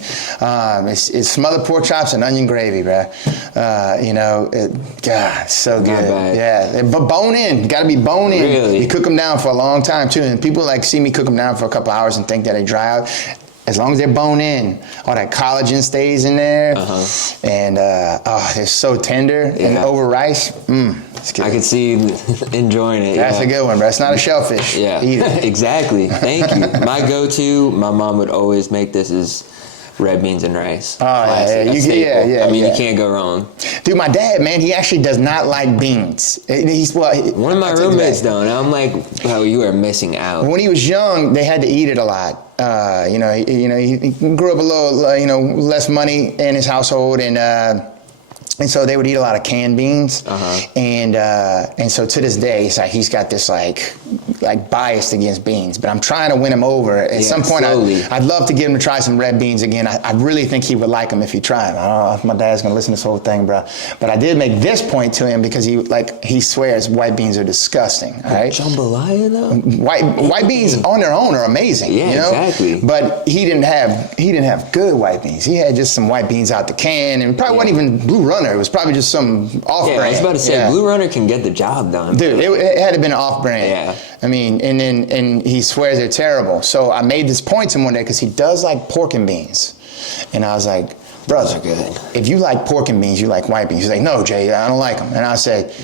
it's smothered pork chops and onion gravy, bro. God, it's so good. Yeah, but bone in. Got to be bone in. Really? You cook them down for a long time too, and people see me cook them down for a couple hours and think that they dry out. As long as they're bone in, all that collagen stays in there, and they're so tender and over rice. It's good. I could see you enjoying it. That's a good one, bro. It's not a shellfish. Yeah, either. Exactly. Thank you. My go-to, my mom would always make this is red beans and rice. Oh, yeah. You can't go wrong. Dude, my dad, man, he actually does not like beans. One of my roommates don't. I'm like, oh, you are missing out. When he was young, they had to eat it a lot. He grew up a little, less money in his household, and so they would eat a lot of canned beans, and so to this day, it's like he's got this like bias against beans. But I'm trying to win him over. At some point, I'd love to get him to try some red beans again. I really think he would like them if he tried them. I don't know if my dad's gonna listen to this whole thing, bro. But I did make this point to him because he swears white beans are disgusting. All right, jambalaya though. White beans on their own are amazing. Yeah, exactly. But he didn't have good white beans. He had just some white beans out the can, and probably wasn't even Blue Runner. Runner. It was probably just some off-brand. Yeah, I was about to say, Blue Runner can get the job done. Dude, it had to been off-brand. Yeah. I mean, and he swears they're terrible. So I made this point to him one day because he does like pork and beans. And I was like, brother, if you like pork and beans, you like white beans. He's like, no, Jay, I don't like them. And I said,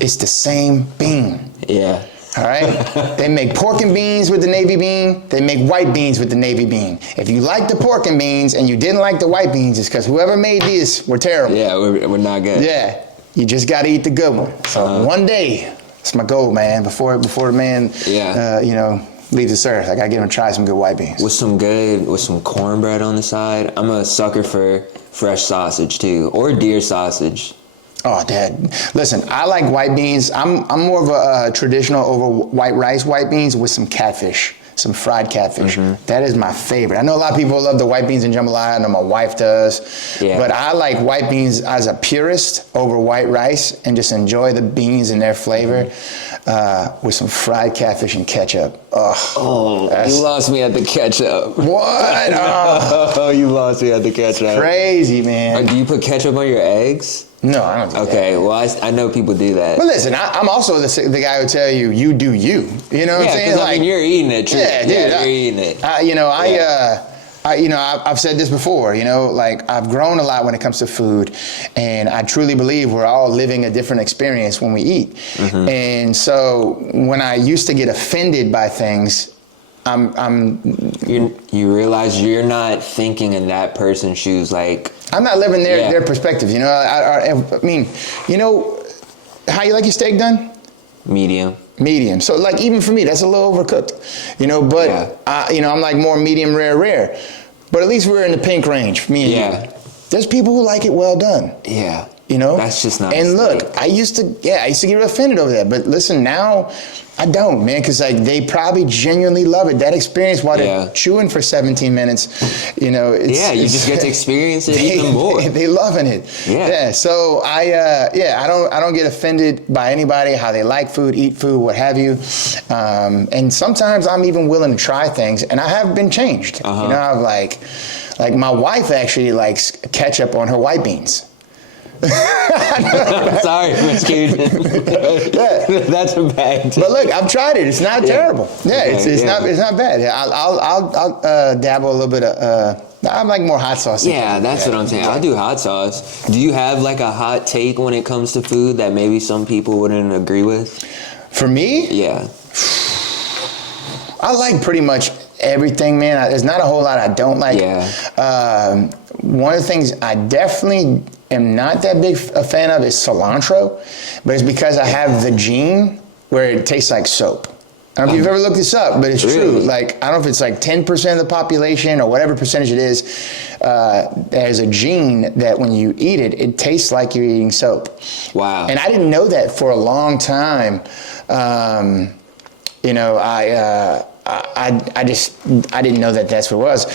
it's the same bean. Yeah. All right? They make pork and beans with the navy bean. They make white beans with the navy bean. If you like the pork and beans and you didn't like the white beans, it's because whoever made these were terrible. Yeah, we're not good. Yeah. You just got to eat the good one. So one day, it's my goal, man, before the man, leaves this earth. I got to get him to try some good white beans. With some cornbread on the side. I'm a sucker for fresh sausage, too. Or deer sausage. Oh, Dad. Listen, I like white beans. I'm more of a traditional over white rice white beans with some catfish, some fried catfish. Mm-hmm. That is my favorite. I know a lot of people love the white beans in jambalaya. I know my wife does. Yeah. But I like white beans as a purist over white rice and just enjoy the beans and their flavor with some fried catfish and ketchup. Oh, you lost me at the ketchup. What? Oh, you lost me at the ketchup. Crazy, man. Do you put ketchup on your eggs? No, I don't do that. Okay, well, I know people do that. But listen, I'm also the guy who tell you, you do you. You know what I'm saying? Yeah, because I mean, you're eating it. Yeah, dude. Yeah, you're eating it. I've said this before, like I've grown a lot when it comes to food, and I truly believe we're all living a different experience when we eat. Mm-hmm. And so when I used to get offended by things, you realize you're not thinking in that person's shoes, like I'm not living their perspective. I mean, how you like your steak done? Medium. So like even for me, that's a little overcooked, but I'm like more medium rare. But at least we're in the pink range, me and you. There's people who like it well done. Yeah. That's just not. And look, I used to get offended over that. But listen, now I don't, man, because like they probably genuinely love it. That experience while they're chewing for 17 minutes, you just get to experience it even more. They loving it. Yeah. So I don't get offended by anybody, how they like food, eat food, what have you. And sometimes I'm even willing to try things, and I have been changed. I've like my wife actually likes ketchup on her white beans. Sorry, Miss Cajun. That's a bad. But look, I've tried it. It's not terrible. It's not bad. I'll dabble a little bit of. I like more hot sauce. Yeah, that's what I'm saying. I'll do hot sauce. Do you have like a hot take when it comes to food that maybe some people wouldn't agree with? For me? Yeah. I like pretty much everything, man. There's not a whole lot I don't like. Yeah. One of the things I definitely am not that big a fan of is cilantro, but it's because I have the gene where it tastes like soap. I don't know if you've ever looked this up, but it's true. Like, I don't know if it's like 10% of the population or whatever percentage it is, there's a gene that when you eat it, it tastes like you're eating soap. Wow. And I didn't know that for a long time. I didn't know that that's what it was.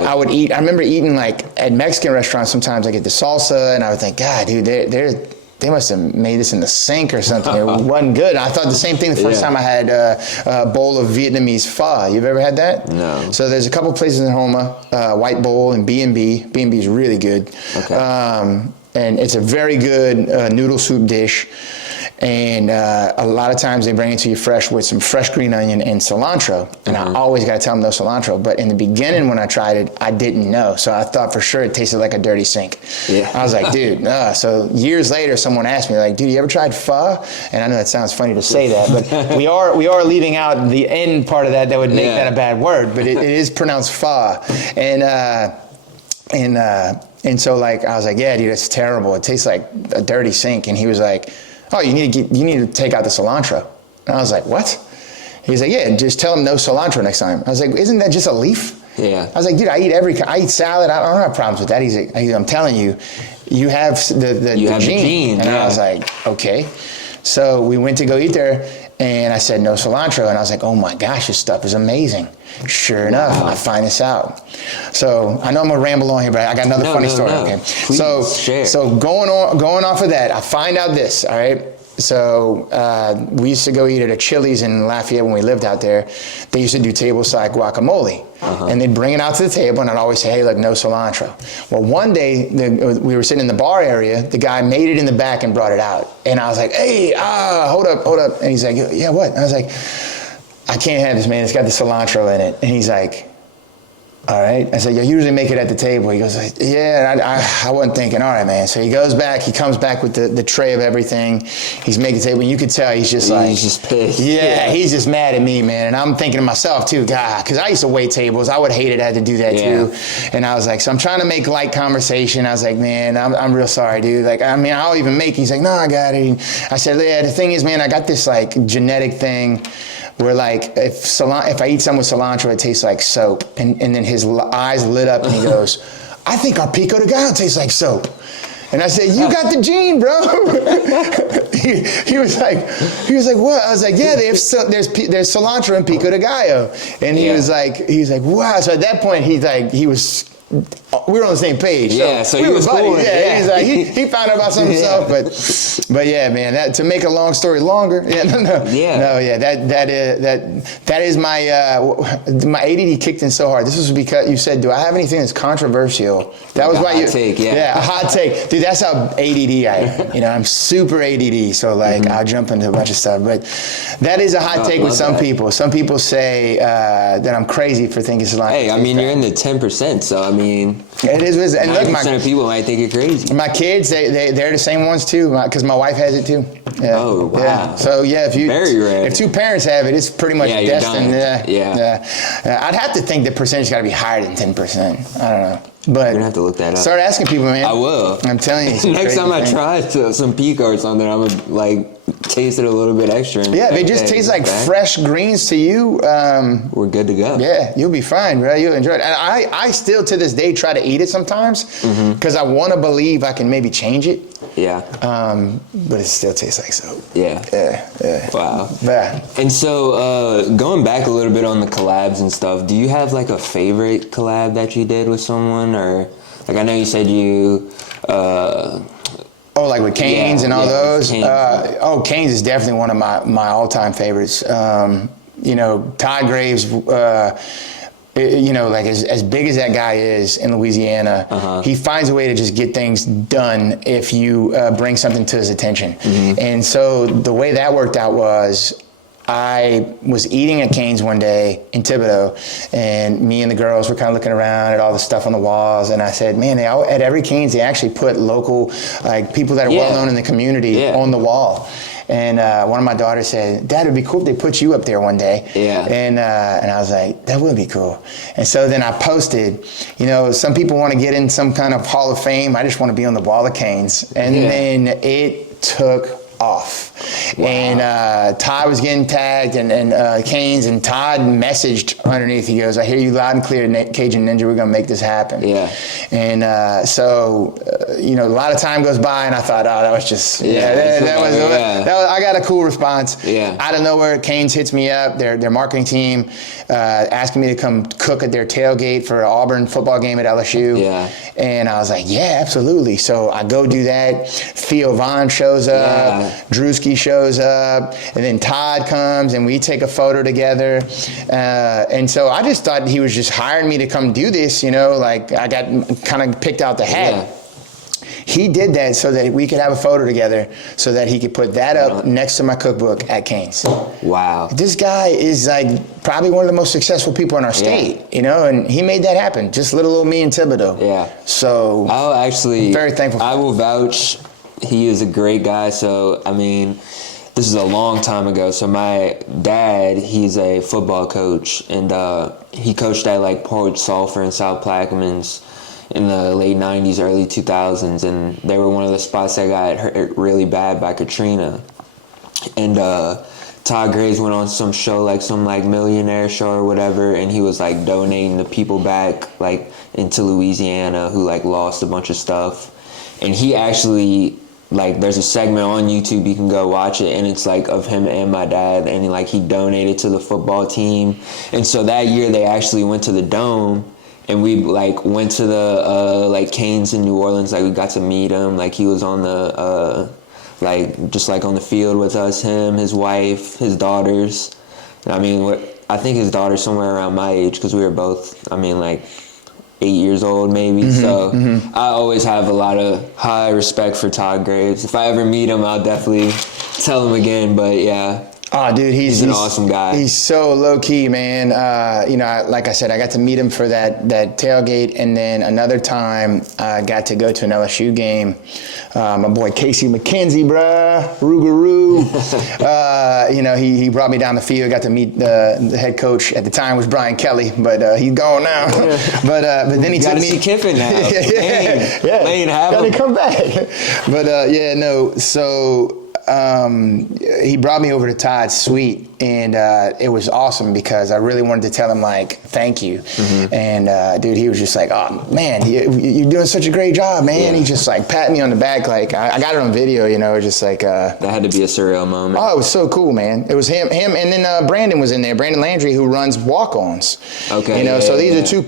I would eat. I remember eating like at Mexican restaurants. Sometimes I get the salsa, and I would think, God, dude, they must have made this in the sink or something. It wasn't good. I thought the same thing the first time I had a bowl of Vietnamese pho. You've ever had that? No. So there's a couple places in Houma, White Bowl and B&B. B&B is really good. Okay. And it's a very good noodle soup dish. And a lot of times they bring it to you fresh with some fresh green onion and cilantro. And I always got to tell them no cilantro. But in the beginning when I tried it, I didn't know. So I thought for sure it tasted like a dirty sink. Yeah. I was like, dude, no. So years later, someone asked me, like, dude, you ever tried pho? And I know that sounds funny to say that, but we are leaving out the end part of that would make that a bad word. But it is pronounced pho. And so like I was like, yeah, dude, it's terrible. It tastes like a dirty sink. And he was like, oh, you need to take out the cilantro. And I was like, what? He's like, yeah, just tell him no cilantro next time. I was like, isn't that just a leaf? Yeah. I was like, dude, I eat salad. I don't have problems with that. He's like, I'm telling you, you have the gene. And I was like, okay. So we went to go eat there, and I said no cilantro. And I was like, oh my gosh, this stuff is amazing. Sure enough, I find this out. So I know I'm gonna ramble on here, but I got another funny story. Okay. Please share. So going off of that, I find out this. All right. we used to go eat at a Chili's in Lafayette when we lived out there. They used to do tableside guacamole. And they'd bring it out to the table, and I'd always say, hey, look, no cilantro. Well, one day, we were sitting in the bar area. The guy made it in the back and brought it out. And I was like, hey, hold up. And he's like, yeah, what? And I was like, I can't have this, man. It's got the cilantro in it. And he's like, all right. I said, you usually make it at the table. He goes, yeah, I wasn't thinking. All right, man. So he goes back. He comes back with the tray of everything. He's making the table. And you could tell he's just like. He's just pissed. Yeah, he's just mad at me, man. And I'm thinking to myself, too, God, because I used to wait tables. I would hate it. I had to do that, too. And I was like, so I'm trying to make light conversation. I was like, man, I'm real sorry, dude. Like, I mean, I'll even make it. He's like, no, I got it. I said, yeah, the thing is, man, I got this, like, genetic thing where, like, if I eat something with cilantro, it tastes like soap. And then his eyes lit up and he goes, I think our pico de gallo tastes like soap. And I said, you got the gene, bro. he was like, what? I was like, yeah, there's cilantro in pico de gallo. And he was like, wow. So at that point, we were on the same page. So we he were was buddies. cool. He's like, he found out about something himself, but yeah, man. To make a long story longer, that is my ADD kicked in so hard. This was because you said, do I have anything that's controversial? That was why hot take, a hot take, dude. That's how ADD I am. I'm super ADD, so like I'll jump into a bunch of stuff. But that is a hot take with some people. Some people say that I'm crazy for thinking cilantro. Hey, I mean, you're in the 10%, so I mean, it is. And look, 90% of people might think you're crazy. My kids, they're the same ones too, because my wife has it too. Yeah. Oh wow. Yeah. So very rare. If two parents have it, it's pretty much destined. I'd have to think the percentage got to be higher than 10%. I don't know. But you're gonna have to look that up. Start asking people, man. I will. I'm telling you. Next time I try some pico or something, I'm gonna like taste it a little bit extra. Yeah, if it just tastes like fresh greens to you, we're good to go. Yeah, you'll be fine, bro. You'll enjoy it. And I still to this day try to eat it sometimes because I want to believe I can maybe change it. Yeah. But it still tastes like soap. Yeah. Yeah. Wow. Yeah. And so going back a little bit on the collabs and stuff, do you have like a favorite collab that you did with someone, or like I know you said you. Like with Canes and all those? Canes. Canes is definitely one of my all-time favorites. Todd Graves, like as big as that guy is in Louisiana, he finds a way to just get things done if you bring something to his attention. And so the way that worked out was I was eating at Cane's one day in Thibodaux, and me and the girls were kind of looking around at all the stuff on the walls, and I said, man, at every Cane's they actually put local, like people that are well known in the community on the wall. And one of my daughters said, Dad, it'd be cool if they put you up there one day. Yeah. And I was like, that would be cool. And so then I posted, some people want to get in some kind of Hall of Fame. I just want to be on the wall of Cane's. And then it took off. Wow. And Todd was getting tagged and Canes, and Todd messaged underneath. He goes, I hear you loud and clear, Cajun Ninja. We're going to make this happen. Yeah. And a lot of time goes by, and I thought, that was just, I got a cool response. Yeah. Out of nowhere, Canes hits me up, their marketing team, asking me to come cook at their tailgate for an Auburn football game at LSU. Yeah. And I was like, yeah, absolutely. So I go do that. Theo Vaughn shows up. Drewski shows up, and then Todd comes, and we take a photo together. And so I just thought he was just hiring me to come do this, like I got kind of picked out the hat. Yeah. He did that so that we could have a photo together, so that he could put that up next to my cookbook at Cane's. Wow. This guy is like probably one of the most successful people in our state, and he made that happen. Just little old me in Thibodaux. Yeah. So I'm very thankful for I will vouch. He is a great guy. So, I mean, this is a long time ago. So my dad, he's a football coach, and he coached at like Port Sulphur and South Plaquemines in the late 90s, early 2000s, and they were one of the spots that got hurt really bad by Katrina. And Todd Graves went on some show, like some like millionaire show or whatever, and he was like donating the people back like into Louisiana who like lost a bunch of stuff. And he actually, like, there's a segment on YouTube, you can go watch it, and it's like of him and my dad, and he donated to the football team. And so that year they actually went to the Dome, and we like went to the like Cane's in New Orleans. Like, we got to meet him. Like, he was on the like just like on the field with us, him, his wife, his daughters. I mean, I think his daughter's somewhere around my age because we were both, I mean, like 8 years old maybe. So I always have a lot of high respect for Todd Graves. If I ever meet him, I'll definitely tell him again. But yeah. Oh, dude, he's an awesome guy. He's so low key, man. Like I said, I got to meet him for that tailgate, and then another time I got to go to an LSU game. My boy Casey McKenzie, bruh, Rougarou. He brought me down the field. Got to meet the head coach at the time was Brian Kelly, but he's gone now. but then he took me. See Kiffin now. Lane, have gotta him. come back. But so. He brought me over to Todd's suite, and it was awesome because I really wanted to tell him, like, thank you. And, dude, he was just like, oh, man, you're doing such a great job, man. Yeah. He just, like, patted me on the back. Like, I got it on video, just like... that had to be a surreal moment. Oh, it was so cool, man. It was him, and then Brandon was in there, Brandon Landry, who runs Walk-Ons. Okay. So these are two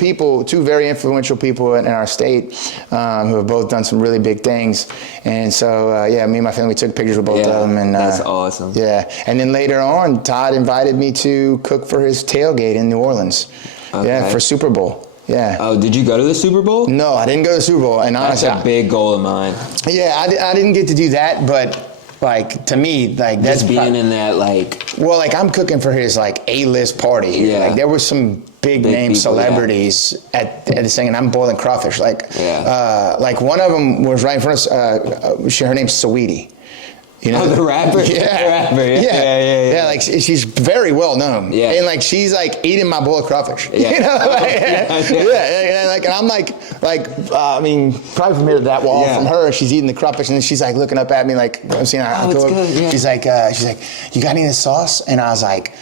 very influential people in our state who have both done some really big things. And so, me and my family took pictures with both of them. And, that's awesome. Yeah. And then later on, Todd invited me to cook for his tailgate in New Orleans. Okay. Yeah, for Super Bowl. Yeah. Oh, did you go to the Super Bowl? No, I didn't go to the Super Bowl. And that's honestly, a big goal of mine. Yeah, I didn't get to do that, but like to me, like that's just being in that like. Well, like I'm cooking for his like A-list party here. Yeah. Like there was some big name people, celebrities at this thing, and I'm boiling crawfish. Like one of them was right in front of us. Her name's Saweetie. The rapper? Yeah. The rapper. Yeah, like she's very well known. Yeah. And like she's like eating my boiled crawfish. Yeah. And I'm like, probably from here to that wall from her, she's eating the crawfish, and then she's like looking up at me like, I'm seeing her. She's like, you got any of this sauce? And I was like,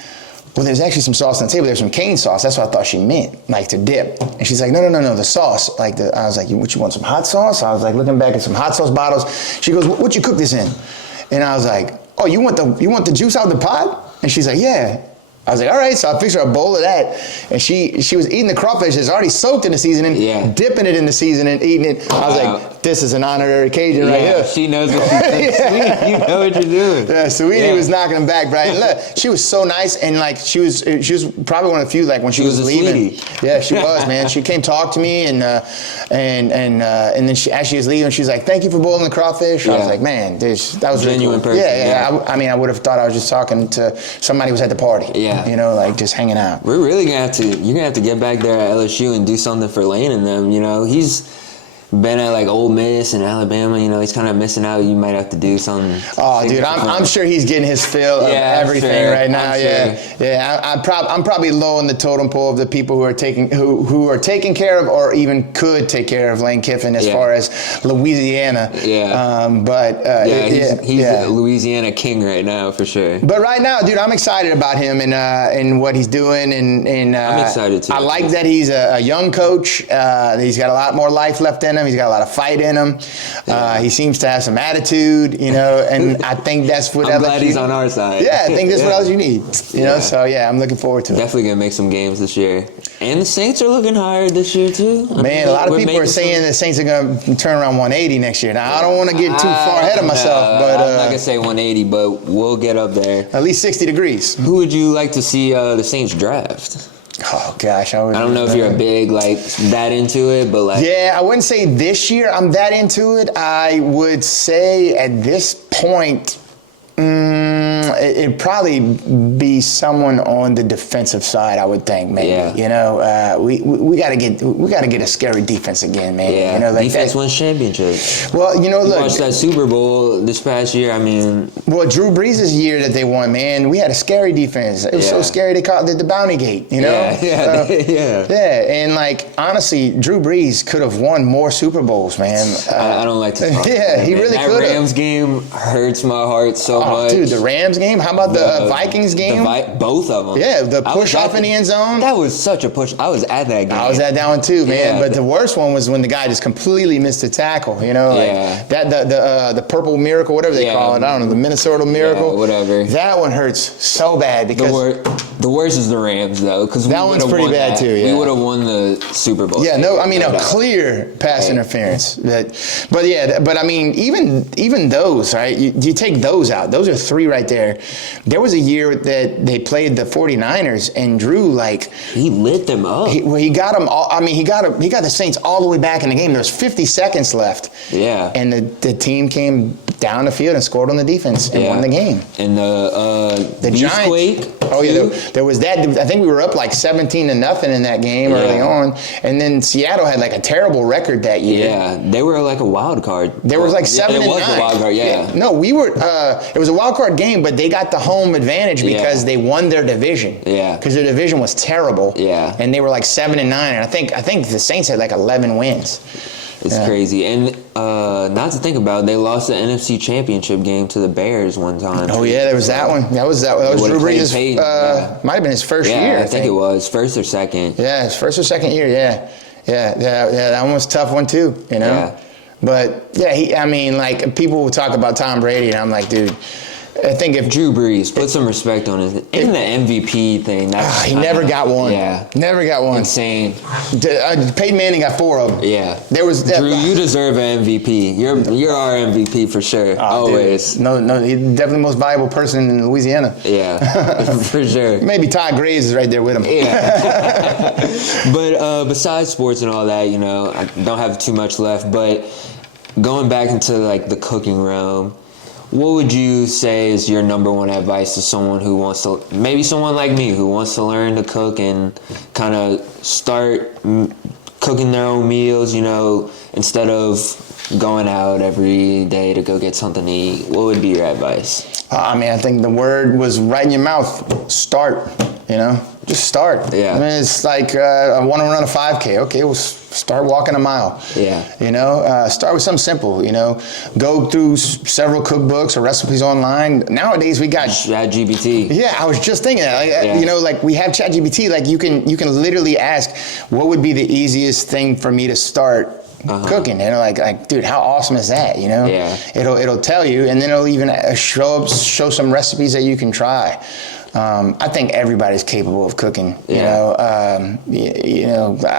well, there's actually some sauce on the table. There's some cane sauce. That's what I thought she meant, like to dip. And she's like, no, the sauce. I was like, what, you want some hot sauce? I was like looking back at some hot sauce bottles. She goes, what you cook this in? And I was like, oh, you want the juice out of the pot? And she's like, yeah. I was like, all right. So I fixed her a bowl of that. And she was eating the crawfish. It's already soaked in the seasoning, dipping it in the seasoning, eating it. I was like, this is an honorary Cajun right here. She knows what she's doing. Sweet, you know what you're doing. Yeah, Sweetie was knocking them back, right? And look, she was so nice, and like she was probably one of the few, like when she was leaving. Sweetie. Yeah, she was, man. She came talk to me, and then as she was leaving, she's like, thank you for boiling the crawfish. I was like, man, that was really genuine cool. person. Yeah. I would have thought I was just talking to somebody who was at the party. Yeah. Like just hanging out. We're really you're gonna have to get back there at LSU and do something for Lane and them. He's been at like Ole Miss and Alabama. He's kind of missing out. You might have to do something. Oh, dude, I'm sure he's getting his fill of everything right now. I'm probably low in the totem pole of the people who are taking care of or even could take care of Lane Kiffin as far as Louisiana. He's a Louisiana king right now for sure. But right now, dude, I'm excited about him and what he's doing, and I'm excited too. I like that he's a young coach. He's got a lot more life left in him. He's got a lot of fight in him. He seems to have some attitude, and I think that's what I'm glad he's on our side. Yeah, I think that's what else you need. So I'm looking forward to it. Definitely gonna make some games this year. And the Saints are looking higher this year too. Man, a lot of people are saying the Saints are gonna turn around 180 next year. Now I don't want to get too far ahead of myself, but I'm not gonna say 180, but we'll get up there. At least 60 degrees. Who would you like to see the Saints draft? Oh gosh, I don't know if you're a big that into it, but I wouldn't say this year I'm that into it. I would say at this point it'd probably be someone on the defensive side. I would think maybe. We gotta get a scary defense again, man. Yeah, defense wins championships. Well, look, watched that Super Bowl this past year. I mean, Drew Brees' year that they won, man, we had a scary defense. It was so scary they called it the Bounty Gate. And like honestly, Drew Brees could have won more Super Bowls, man. I don't like to talk he really could have. That Rams game hurts my heart so much. Dude, the Rams game. game? How about the Vikings game? Both of them. Yeah, the push off in the end zone. That was such a push. I was at that game. I was at that one too, man. But the worst one was when the guy just completely missed the tackle. You know, like that the purple miracle, whatever they call it. I don't know, the Minnesota miracle. Whatever. That one hurts so bad because the worst is the Rams though, because that one's pretty bad too. Yeah. We would have won the Super Bowl. Yeah, no, I mean a clear pass interference. But I mean even those, right? You take those out. Those are 3 right there. There was a year that they played the 49ers and Drew he lit them up. He got them all. I mean, he got the Saints all the way back in the game. There was 50 seconds left. Yeah. And the team came down the field and scored on the defense and won the game. And the Giants. Oh yeah, there was that. I think we were up 17-0 in that game early on, and then Seattle had a terrible record that year. Yeah, they were a wild card. There was 7-9. It was a wild card. Yeah. No, we were. It was a wild card game, but they got the home advantage because they won their division. Yeah. Because their division was terrible. Yeah. And they were 7-9, and I think the Saints had 11 wins. It's crazy. And not to think about it, they lost the NFC Championship game to the Bears one time. Oh, yeah, there was that one. That was Drew Brees' might have been his first year. I think it was. First or second. Yeah, his first or second year, yeah. Yeah, that one was a tough one, too, you know? Yeah. But, yeah, people will talk about Tom Brady, and I'm like, dude, I think if Drew Brees, put some respect on it. Even the MVP thing. He never got one. Yeah. Never got one. Insane. Peyton Manning got 4 of them. Yeah. There was Drew, you deserve an MVP. You're our MVP for sure. Always. Dude. No, he's definitely the most valuable person in Louisiana. Yeah. For sure. Maybe Todd Graves is right there with him. Yeah. But besides sports and all that, I don't have too much left. But going back into the cooking realm, what would you say is your number one advice to someone who wants to, maybe someone like me, who wants to learn to cook and kind of start cooking their own meals, instead of going out every day to go get something to eat? What would be your advice? I think the word was right in your mouth. Start, Just start. Yeah. I mean, it's I want to run a 5K. Okay, we'll start walking a mile. Yeah. Start with something simple, Go through several cookbooks or recipes online. Nowadays, we got ChatGPT. Yeah, I was just thinking that. We have ChatGPT. You can literally ask, what would be the easiest thing for me to start cooking? Dude, how awesome is that? Yeah. It'll tell you, and then it'll even show some recipes that you can try. I think everybody's capable of cooking. I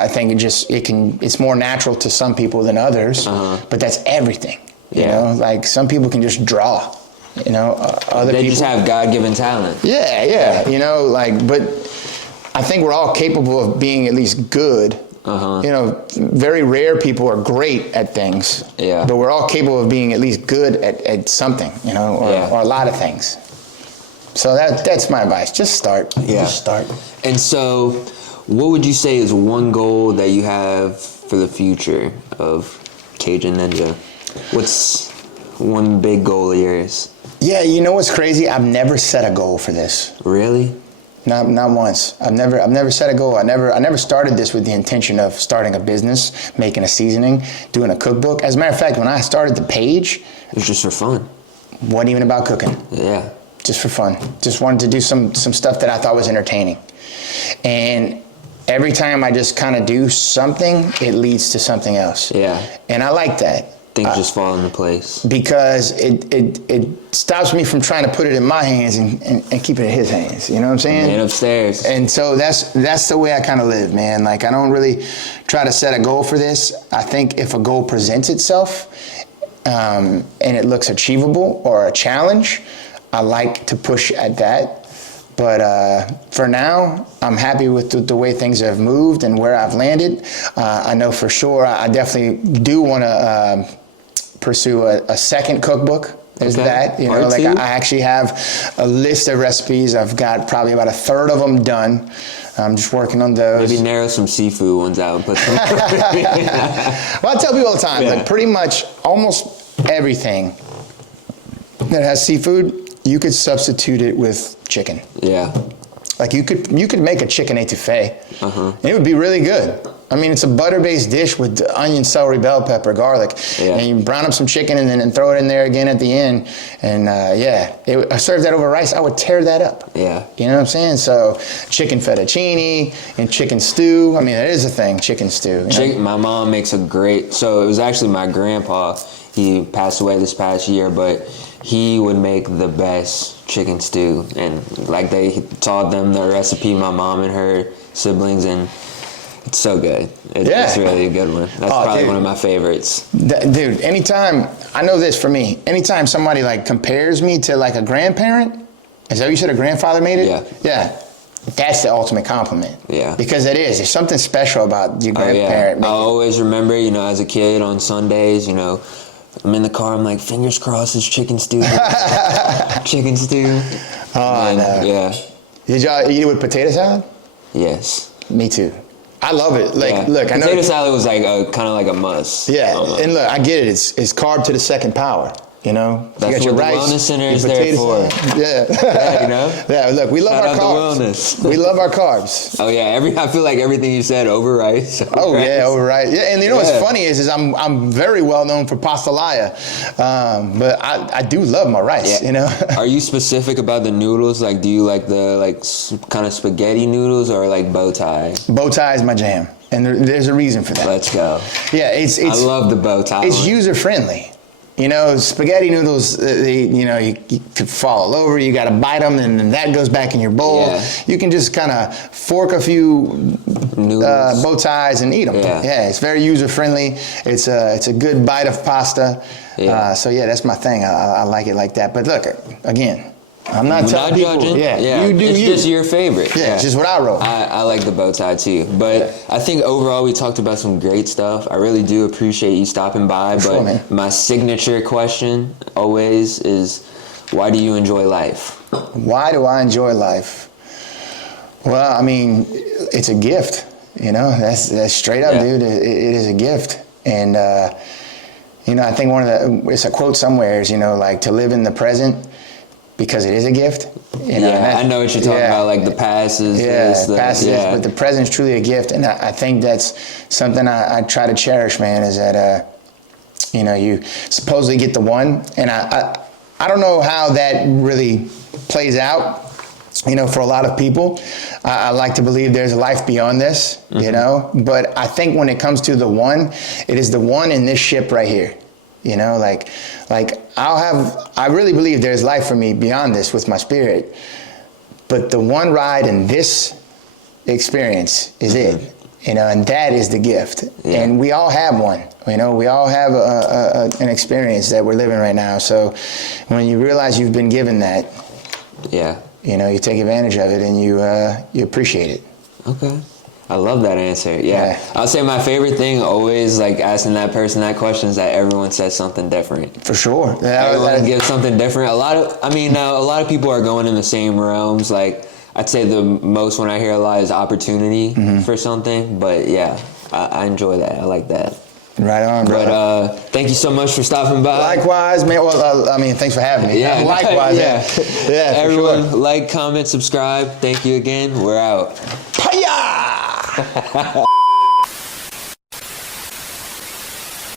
think it's more natural to some people than others, but that's everything. Some people can just draw. Other they people just have God-given talent. Yeah. But I think we're all capable of being at least good. Very rare people are great at things. Yeah. But we're all capable of being at least good at something. Or a lot of things. So that's my advice. Just start. Yeah. Just start. And so, what would you say is one goal that you have for the future of Cajun Ninja? What's one big goal of yours? Yeah, what's crazy? I've never set a goal for this. Really? Not once. I've never set a goal. I never started this with the intention of starting a business, making a seasoning, doing a cookbook. As a matter of fact, when I started the page, it was just for fun. Wasn't even about cooking. Yeah. Just for fun. Just wanted to do some stuff that I thought was entertaining. And every time I just kind of do something, it leads to something else. Yeah. And I like that. Things just fall into place. Because it stops me from trying to put it in my hands and keep it in his hands. You know what I'm saying? And upstairs. And so that's the way I kind of live, man. I don't really try to set a goal for this. I think if a goal presents itself and it looks achievable or a challenge, I like to push at that. But for now, I'm happy with the way things have moved and where I've landed. I know for sure I definitely do want to pursue a second cookbook. There's that. I actually have a list of recipes. I've got probably about a third of them done. I'm just working on those. Maybe narrow some seafood ones out and put some. Well, I tell people all the time, pretty much almost everything that has seafood, you could substitute it with chicken. Yeah. You could make a chicken etouffee, and it would be really good. I mean, it's a butter-based dish with onion, celery, bell pepper, garlic. Yeah. And you brown up some chicken and then throw it in there again at the end. And I served that over rice. I would tear that up. Yeah. You know what I'm saying? So chicken fettuccine and chicken stew. I mean, that is a thing, chicken stew. My mom makes a great, so it was actually my grandpa. He passed away this past year, but he would make the best chicken stew. And like they taught them the recipe, my mom and her siblings, and it's so good. It's really a good one. That's probably one of my favorites. Dude, anytime, I know this for me, anytime somebody like compares me to like a grandparent, is that what you said, a grandfather made it? Yeah. Yeah. That's the ultimate compliment. Yeah. Because it is. There's something special about your grandparent. I always remember, as a kid on Sundays, I'm in the car, I'm like, fingers crossed, it's chicken stew. Chicken stew. Oh, no. Yeah. Did y'all eat it with potato salad? Yes. Me too. I love it. Look, I know potato salad was like kind of like a must. Yeah, and look, I get it. It's carb to the second power. That's you got your what rice, the wellness center your is there for. Yeah. Yeah, look, we love Shout our out carbs. the wellness. We love our carbs. Oh yeah, I feel like everything you said over rice. Over rice. Yeah, and what's funny is I'm very well known for pastelaya, but I do love my rice. Are you specific about the noodles? Like, do you like the kind of spaghetti noodles or like bow tie? Bow tie is my jam, and there's a reason for that. Let's go. Yeah, it's I love the bow tie. It's user friendly. Spaghetti noodles, you could fall all over. You got to bite them, and then that goes back in your bowl. Yeah. You can just kind of fork a few bow ties and eat them. Yeah, it's very user friendly. It's a good bite of pasta. Yeah. So that's my thing. I like it like that. But look, again, I'm not telling people. Judging. Yeah, you do it's you. Just your favorite. Yeah, it's just what I roll. I like the bow tie too. But I think overall we talked about some great stuff. I really do appreciate you stopping by. But my signature question always is, why do you enjoy life? Why do I enjoy life? Well, I mean, it's a gift. That's straight up, dude. It is a gift. And I think it's a quote somewhere is, like to live in the present, because it is a gift. I know what you're talking about. Like the past is but the present is truly a gift, and I think that's something I try to cherish, man. Is that you supposedly get the one, and I don't know how that really plays out. For a lot of people, I like to believe there's a life beyond this. But I think when it comes to the one, it is the one in this ship right here. I really believe there's life for me beyond this with my spirit. But the one ride in this experience is it, and that is the gift. Yeah. And we all have one, we all have an experience that we're living right now. So when you realize you've been given that, you take advantage of it and you appreciate it. Okay. I love that answer. Yeah. I'll say my favorite thing always, like asking that person that question, is that everyone says something different. For sure. Everyone gives something different. A lot of people are going in the same realms. Like I'd say the most one I hear a lot is opportunity for something. But I enjoy that. I like that. Right on, bro. But thank you so much for stopping by. Likewise, man. Well, thanks for having me. Yeah. Likewise. Yeah. Everyone, like, comment, subscribe. Thank you again. We're out. Hiya!